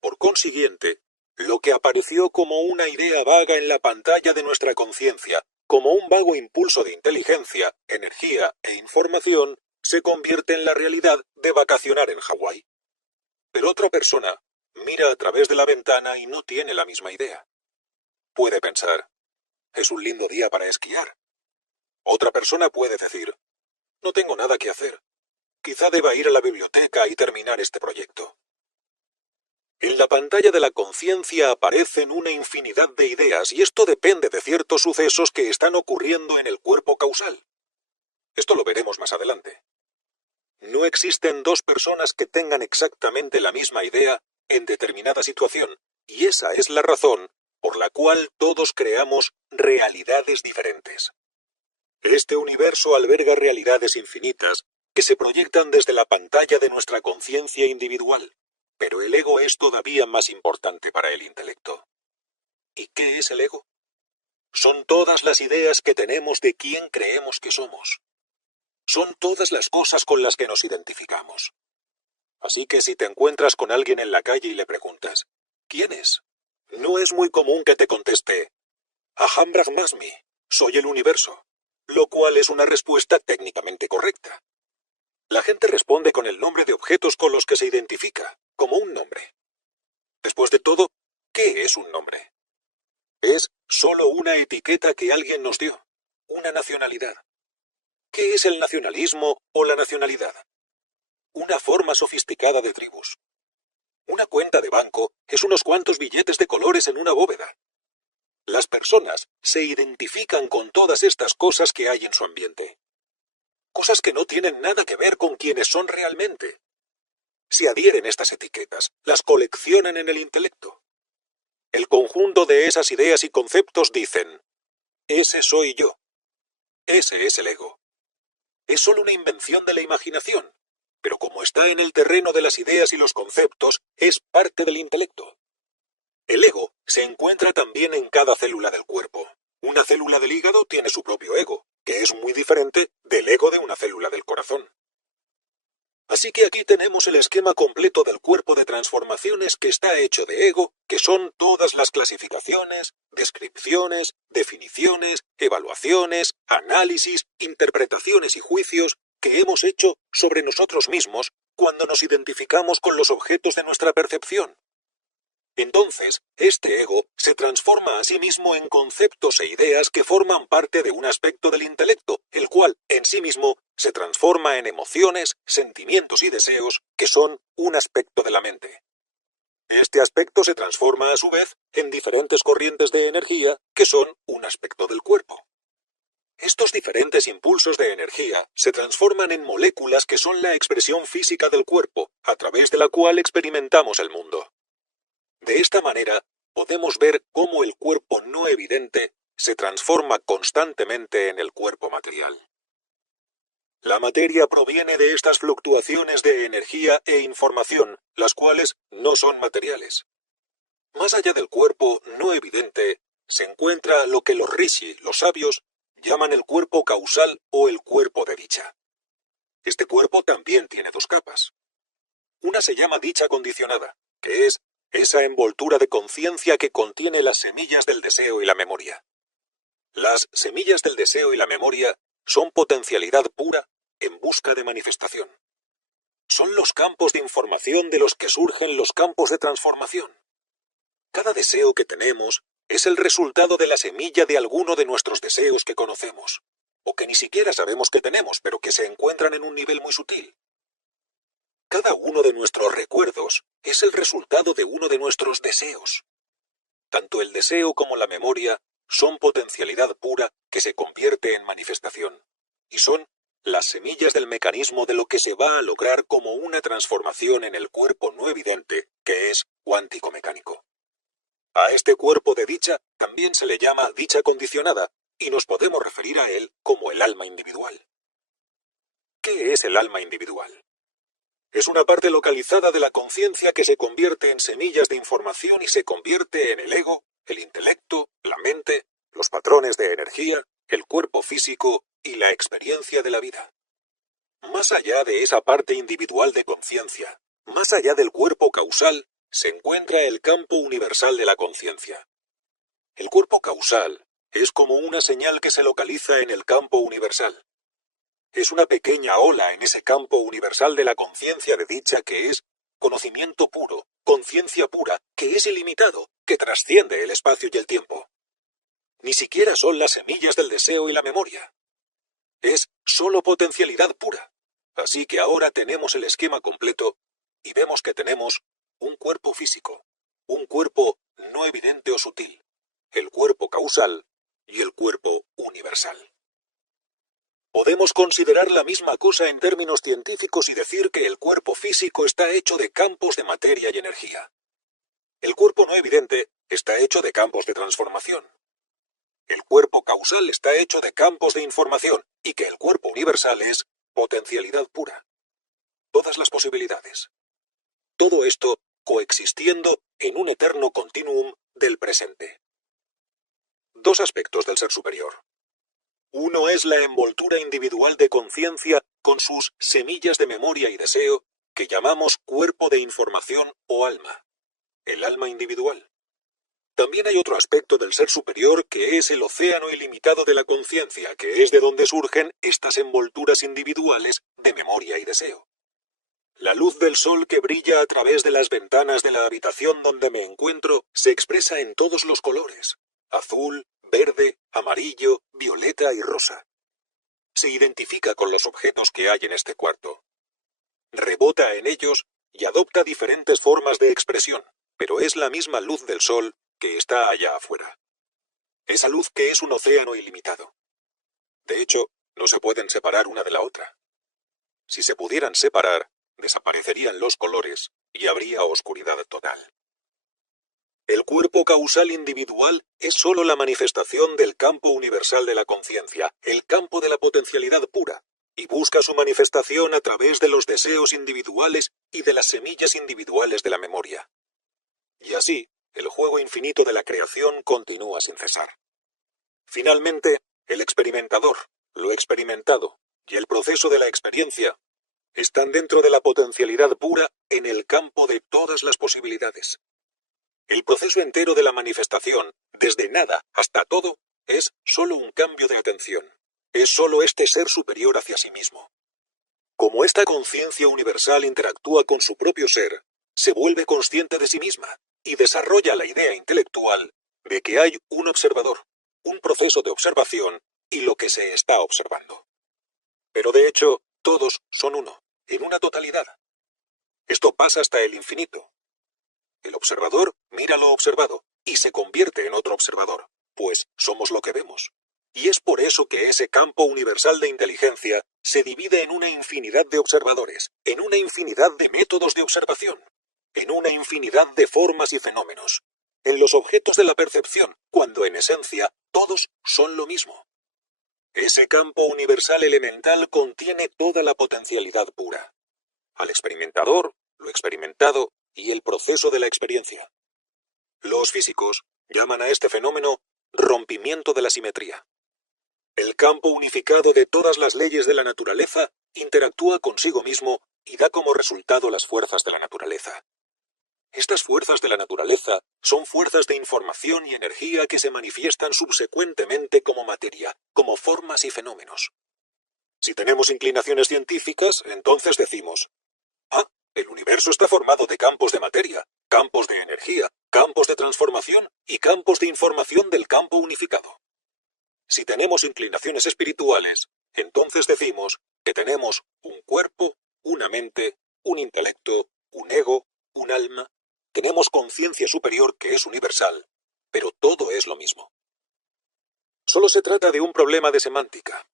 Por consiguiente, lo que apareció como una idea vaga en la pantalla de nuestra conciencia, como un vago impulso de inteligencia, energía e información, se convierte en la realidad de vacacionar en Hawái. Pero otra persona mira a través de la ventana y no tiene la misma idea. Puede pensar, es un lindo día para esquiar. Otra persona puede decir, no tengo nada que hacer. Quizá deba ir a la biblioteca y terminar este proyecto. En la pantalla de la conciencia aparecen una infinidad de ideas y esto depende de ciertos sucesos que están ocurriendo en el cuerpo causal. Esto lo veremos más adelante. No existen dos personas que tengan exactamente la misma idea en determinada situación, y esa es la razón por la cual todos creamos realidades diferentes. Este universo alberga realidades infinitas que se proyectan desde la pantalla de nuestra conciencia individual, pero el ego es todavía más importante para el intelecto. ¿Y qué es el ego? Son todas las ideas que tenemos de quién creemos que somos. Son todas las cosas con las que nos identificamos. Así que si te encuentras con alguien en la calle y le preguntas, ¿quién es? No es muy común que te conteste, Aham Brahmasmi, soy el universo, lo cual es una respuesta técnicamente correcta. La gente responde con el nombre de objetos con los que se identifica, como un nombre. Después de todo, ¿qué es un nombre? Es solo una etiqueta que alguien nos dio, una nacionalidad. ¿Qué es el nacionalismo o la nacionalidad? Una forma sofisticada de tribus. Una cuenta de banco es unos cuantos billetes de colores en una bóveda. Las personas se identifican con todas estas cosas que hay en su ambiente. Cosas que no tienen nada que ver con quienes son realmente. Se adhieren estas etiquetas, las coleccionan en el intelecto. El conjunto de esas ideas y conceptos dicen, ese soy yo. Ese es el ego. Es solo una invención de la imaginación, pero como está en el terreno de las ideas y los conceptos, es parte del intelecto. El ego se encuentra también en cada célula del cuerpo. Una célula del hígado tiene su propio ego, que es muy diferente del ego de una célula del corazón. Así que aquí tenemos el esquema completo del cuerpo de transformaciones que está hecho de ego, que son todas las clasificaciones, descripciones, definiciones, evaluaciones, análisis, interpretaciones y juicios que hemos hecho sobre nosotros mismos cuando nos identificamos con los objetos de nuestra percepción. Entonces, este ego se transforma a sí mismo en conceptos e ideas que forman parte de un aspecto del intelecto, el cual, en sí mismo, se transforma en emociones, sentimientos y deseos que son un aspecto de la mente. Este aspecto se transforma a su vez en diferentes corrientes de energía que son un aspecto del cuerpo. Estos diferentes impulsos de energía se transforman en moléculas que son la expresión física del cuerpo, a través de la cual experimentamos el mundo. De esta manera, podemos ver cómo el cuerpo no evidente se transforma constantemente en el cuerpo material. La materia proviene de estas fluctuaciones de energía e información, las cuales no son materiales. Más allá del cuerpo no evidente, se encuentra lo que los rishi, los sabios, llaman el cuerpo causal o el cuerpo de dicha. Este cuerpo también tiene dos capas. Una se llama dicha condicionada, que es esa envoltura de conciencia que contiene las semillas del deseo y la memoria. Las semillas del deseo y la memoria son potencialidad pura en busca de manifestación. Son los campos de información de los que surgen los campos de transformación. Cada deseo que tenemos es el resultado de la semilla de alguno de nuestros deseos que conocemos, o que ni siquiera sabemos que tenemos, pero que se encuentran en un nivel muy sutil. Cada uno de nuestros recuerdos es el resultado de uno de nuestros deseos. Tanto el deseo como la memoria son potencialidad pura que se convierte en manifestación, y son las semillas del mecanismo de lo que se va a lograr como una transformación en el cuerpo no evidente, que es cuántico mecánico. A este cuerpo de dicha también se le llama dicha condicionada, y nos podemos referir a él como el alma individual. ¿Qué es el alma individual? Es una parte localizada de la conciencia que se convierte en semillas de información y se convierte en el ego, el intelecto, la mente, los patrones de energía, el cuerpo físico y la experiencia de la vida. Más allá de esa parte individual de conciencia, más allá del cuerpo causal, se encuentra el campo universal de la conciencia. El cuerpo causal es como una señal que se localiza en el campo universal. Es una pequeña ola en ese campo universal de la conciencia de dicha que es conocimiento puro, conciencia pura, que es ilimitado, que trasciende el espacio y el tiempo. Ni siquiera son las semillas del deseo y la memoria. Es solo potencialidad pura. Así que ahora tenemos el esquema completo y vemos que tenemos un cuerpo físico, un cuerpo no evidente o sutil, el cuerpo causal y el cuerpo universal. Podemos considerar la misma cosa en términos científicos y decir que el cuerpo físico está hecho de campos de materia y energía. El cuerpo no evidente está hecho de campos de transformación. El cuerpo causal está hecho de campos de información y que el cuerpo universal es potencialidad pura. Todas las posibilidades. Todo esto coexistiendo en un eterno continuum del presente. Dos aspectos del ser superior. Uno es la envoltura individual de conciencia con sus semillas de memoria y deseo que llamamos cuerpo de información o alma, el alma individual. También hay otro aspecto del ser superior que es el océano ilimitado de la conciencia, que es de donde surgen estas envolturas individuales de memoria y deseo. La luz del sol que brilla a través de las ventanas de la habitación donde me encuentro se expresa en todos los colores: azul, verde, amarillo, violeta y rosa. Se identifica con los objetos que hay en este cuarto. Rebota en ellos y adopta diferentes formas de expresión, pero es la misma luz del sol que está allá afuera. Esa luz que es un océano ilimitado. De hecho, no se pueden separar una de la otra. Si se pudieran separar, desaparecerían los colores y habría oscuridad total. El cuerpo causal individual es sólo la manifestación del campo universal de la conciencia, el campo de la potencialidad pura, y busca su manifestación a través de los deseos individuales y de las semillas individuales de la memoria. Y así, el juego infinito de la creación continúa sin cesar. Finalmente, el experimentador, lo experimentado, y el proceso de la experiencia están dentro de la potencialidad pura en el campo de todas las posibilidades. El proceso entero de la manifestación, desde nada hasta todo, es solo un cambio de atención. Es solo este ser superior hacia sí mismo. Como esta conciencia universal interactúa con su propio ser, se vuelve consciente de sí misma y desarrolla la idea intelectual de que hay un observador, un proceso de observación y lo que se está observando. Pero de hecho, todos son uno, en una totalidad. Esto pasa hasta el infinito. El observador mira lo observado y se convierte en otro observador, pues somos lo que vemos. Y es por eso que ese campo universal de inteligencia se divide en una infinidad de observadores, en una infinidad de métodos de observación, en una infinidad de formas y fenómenos, en los objetos de la percepción, cuando en esencia todos son lo mismo. Ese campo universal elemental contiene toda la potencialidad pura. Al experimentador, lo experimentado y el proceso de la experiencia. Los físicos llaman a este fenómeno rompimiento de la simetría. El campo unificado de todas las leyes de la naturaleza interactúa consigo mismo y da como resultado las fuerzas de la naturaleza. Estas fuerzas de la naturaleza son fuerzas de información y energía que se manifiestan subsecuentemente como materia, como formas y fenómenos. Si tenemos inclinaciones científicas, entonces decimos: el universo está formado de campos de materia, campos de energía, campos de transformación y campos de información del campo unificado. Si tenemos inclinaciones espirituales, entonces decimos que tenemos un cuerpo, una mente, un intelecto, un ego, un alma. Tenemos conciencia superior que es universal, pero todo es lo mismo. Solo se trata de un problema de semántica.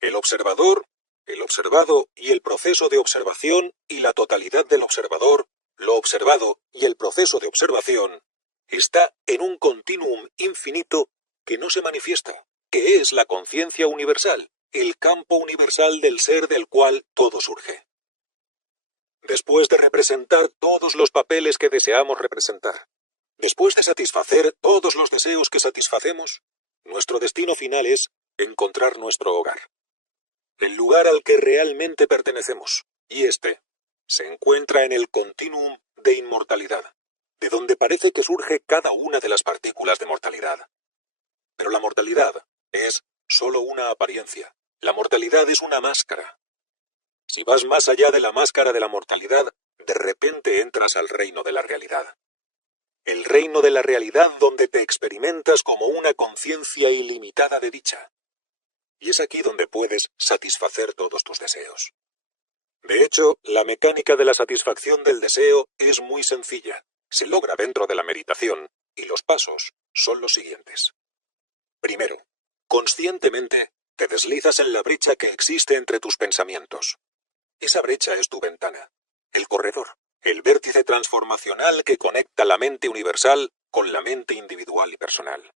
El observador, el observado y el proceso de observación y la totalidad del observador, lo observado y el proceso de observación, está en un continuum infinito que no se manifiesta, que es la conciencia universal, el campo universal del ser del cual todo surge. Después de representar todos los papeles que deseamos representar, después de satisfacer todos los deseos que satisfacemos, nuestro destino final es encontrar nuestro hogar. El lugar al que realmente pertenecemos, y este se encuentra en el continuum de inmortalidad, de donde parece que surge cada una de las partículas de mortalidad. Pero la mortalidad es solo una apariencia. La mortalidad es una máscara. Si vas más allá de la máscara de la mortalidad, de repente entras al reino de la realidad. El reino de la realidad donde te experimentas como una conciencia ilimitada de dicha. Y es aquí donde puedes satisfacer todos tus deseos. De hecho, la mecánica de la satisfacción del deseo es muy sencilla. Se logra dentro de la meditación, y los pasos son los siguientes. Primero, conscientemente te deslizas en la brecha que existe entre tus pensamientos. Esa brecha es tu ventana, el corredor, el vértice transformacional que conecta la mente universal con la mente individual y personal.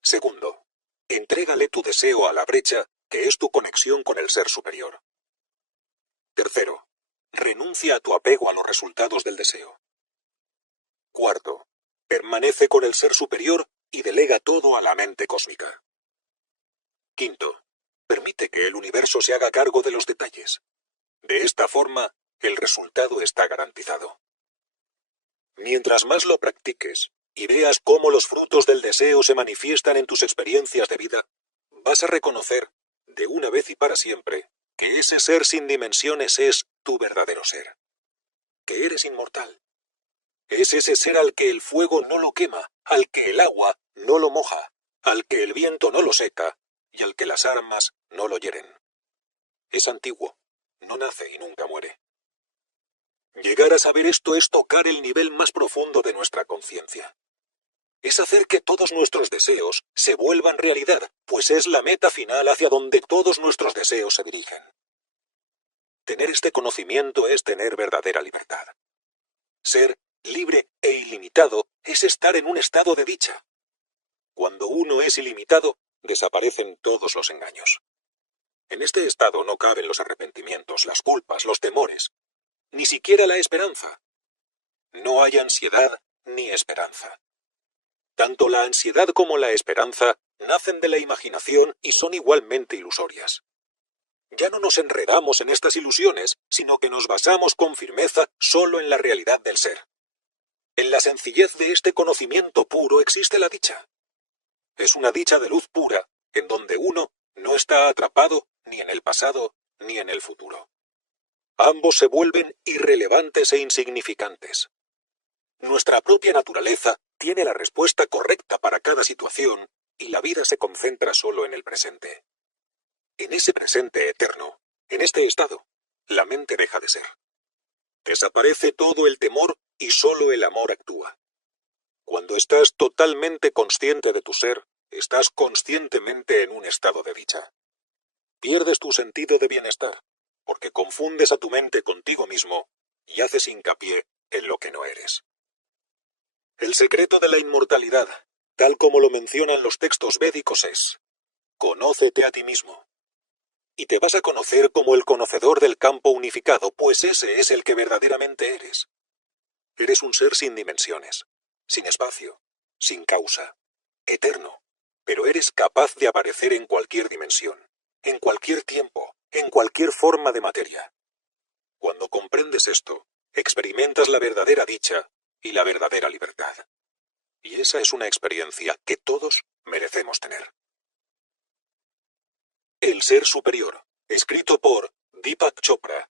Segundo, entrégale tu deseo a la brecha, que es tu conexión con el ser superior. Tercero, renuncia a tu apego a los resultados del deseo. Cuarto, permanece con el ser superior y delega todo a la mente cósmica. Quinto, permite que el universo se haga cargo de los detalles. De esta forma, el resultado está garantizado. Mientras más lo practiques y veas cómo los frutos del deseo se manifiestan en tus experiencias de vida, vas a reconocer, de una vez y para siempre, que ese ser sin dimensiones es tu verdadero ser. Que eres inmortal. Es ese ser al que el fuego no lo quema, al que el agua no lo moja, al que el viento no lo seca y al que las armas no lo hieren. Es antiguo, no nace y nunca muere. Llegar a saber esto es tocar el nivel más profundo de nuestra conciencia. Es hacer que todos nuestros deseos se vuelvan realidad, pues es la meta final hacia donde todos nuestros deseos se dirigen. Tener este conocimiento es tener verdadera libertad. Ser libre e ilimitado es estar en un estado de dicha. Cuando uno es ilimitado, desaparecen todos los engaños. En este estado no caben los arrepentimientos, las culpas, los temores, ni siquiera la esperanza. No hay ansiedad ni esperanza. Tanto la ansiedad como la esperanza nacen de la imaginación y son igualmente ilusorias. Ya no nos enredamos en estas ilusiones, sino que nos basamos con firmeza solo en la realidad del ser. En la sencillez de este conocimiento puro existe la dicha. Es una dicha de luz pura, en donde uno no está atrapado ni en el pasado, ni en el futuro. Ambos se vuelven irrelevantes e insignificantes. Nuestra propia naturaleza tiene la respuesta correcta para cada situación y la vida se concentra solo en el presente. En ese presente eterno, en este estado, la mente deja de ser. Desaparece todo el temor y solo el amor actúa. Cuando estás totalmente consciente de tu ser, estás conscientemente en un estado de dicha. Pierdes tu sentido de bienestar, porque confundes a tu mente contigo mismo y haces hincapié en lo que no eres. El secreto de la inmortalidad, tal como lo mencionan los textos védicos, es: conócete a ti mismo. Y te vas a conocer como el conocedor del campo unificado, pues ese es el que verdaderamente eres. Eres un ser sin dimensiones, sin espacio, sin causa, eterno, pero eres capaz de aparecer en cualquier dimensión, en cualquier tiempo, en cualquier forma de materia. Cuando comprendes esto, experimentas la verdadera dicha y la verdadera libertad. Y esa es una experiencia que todos merecemos tener. El Ser Superior, escrito por Deepak Chopra.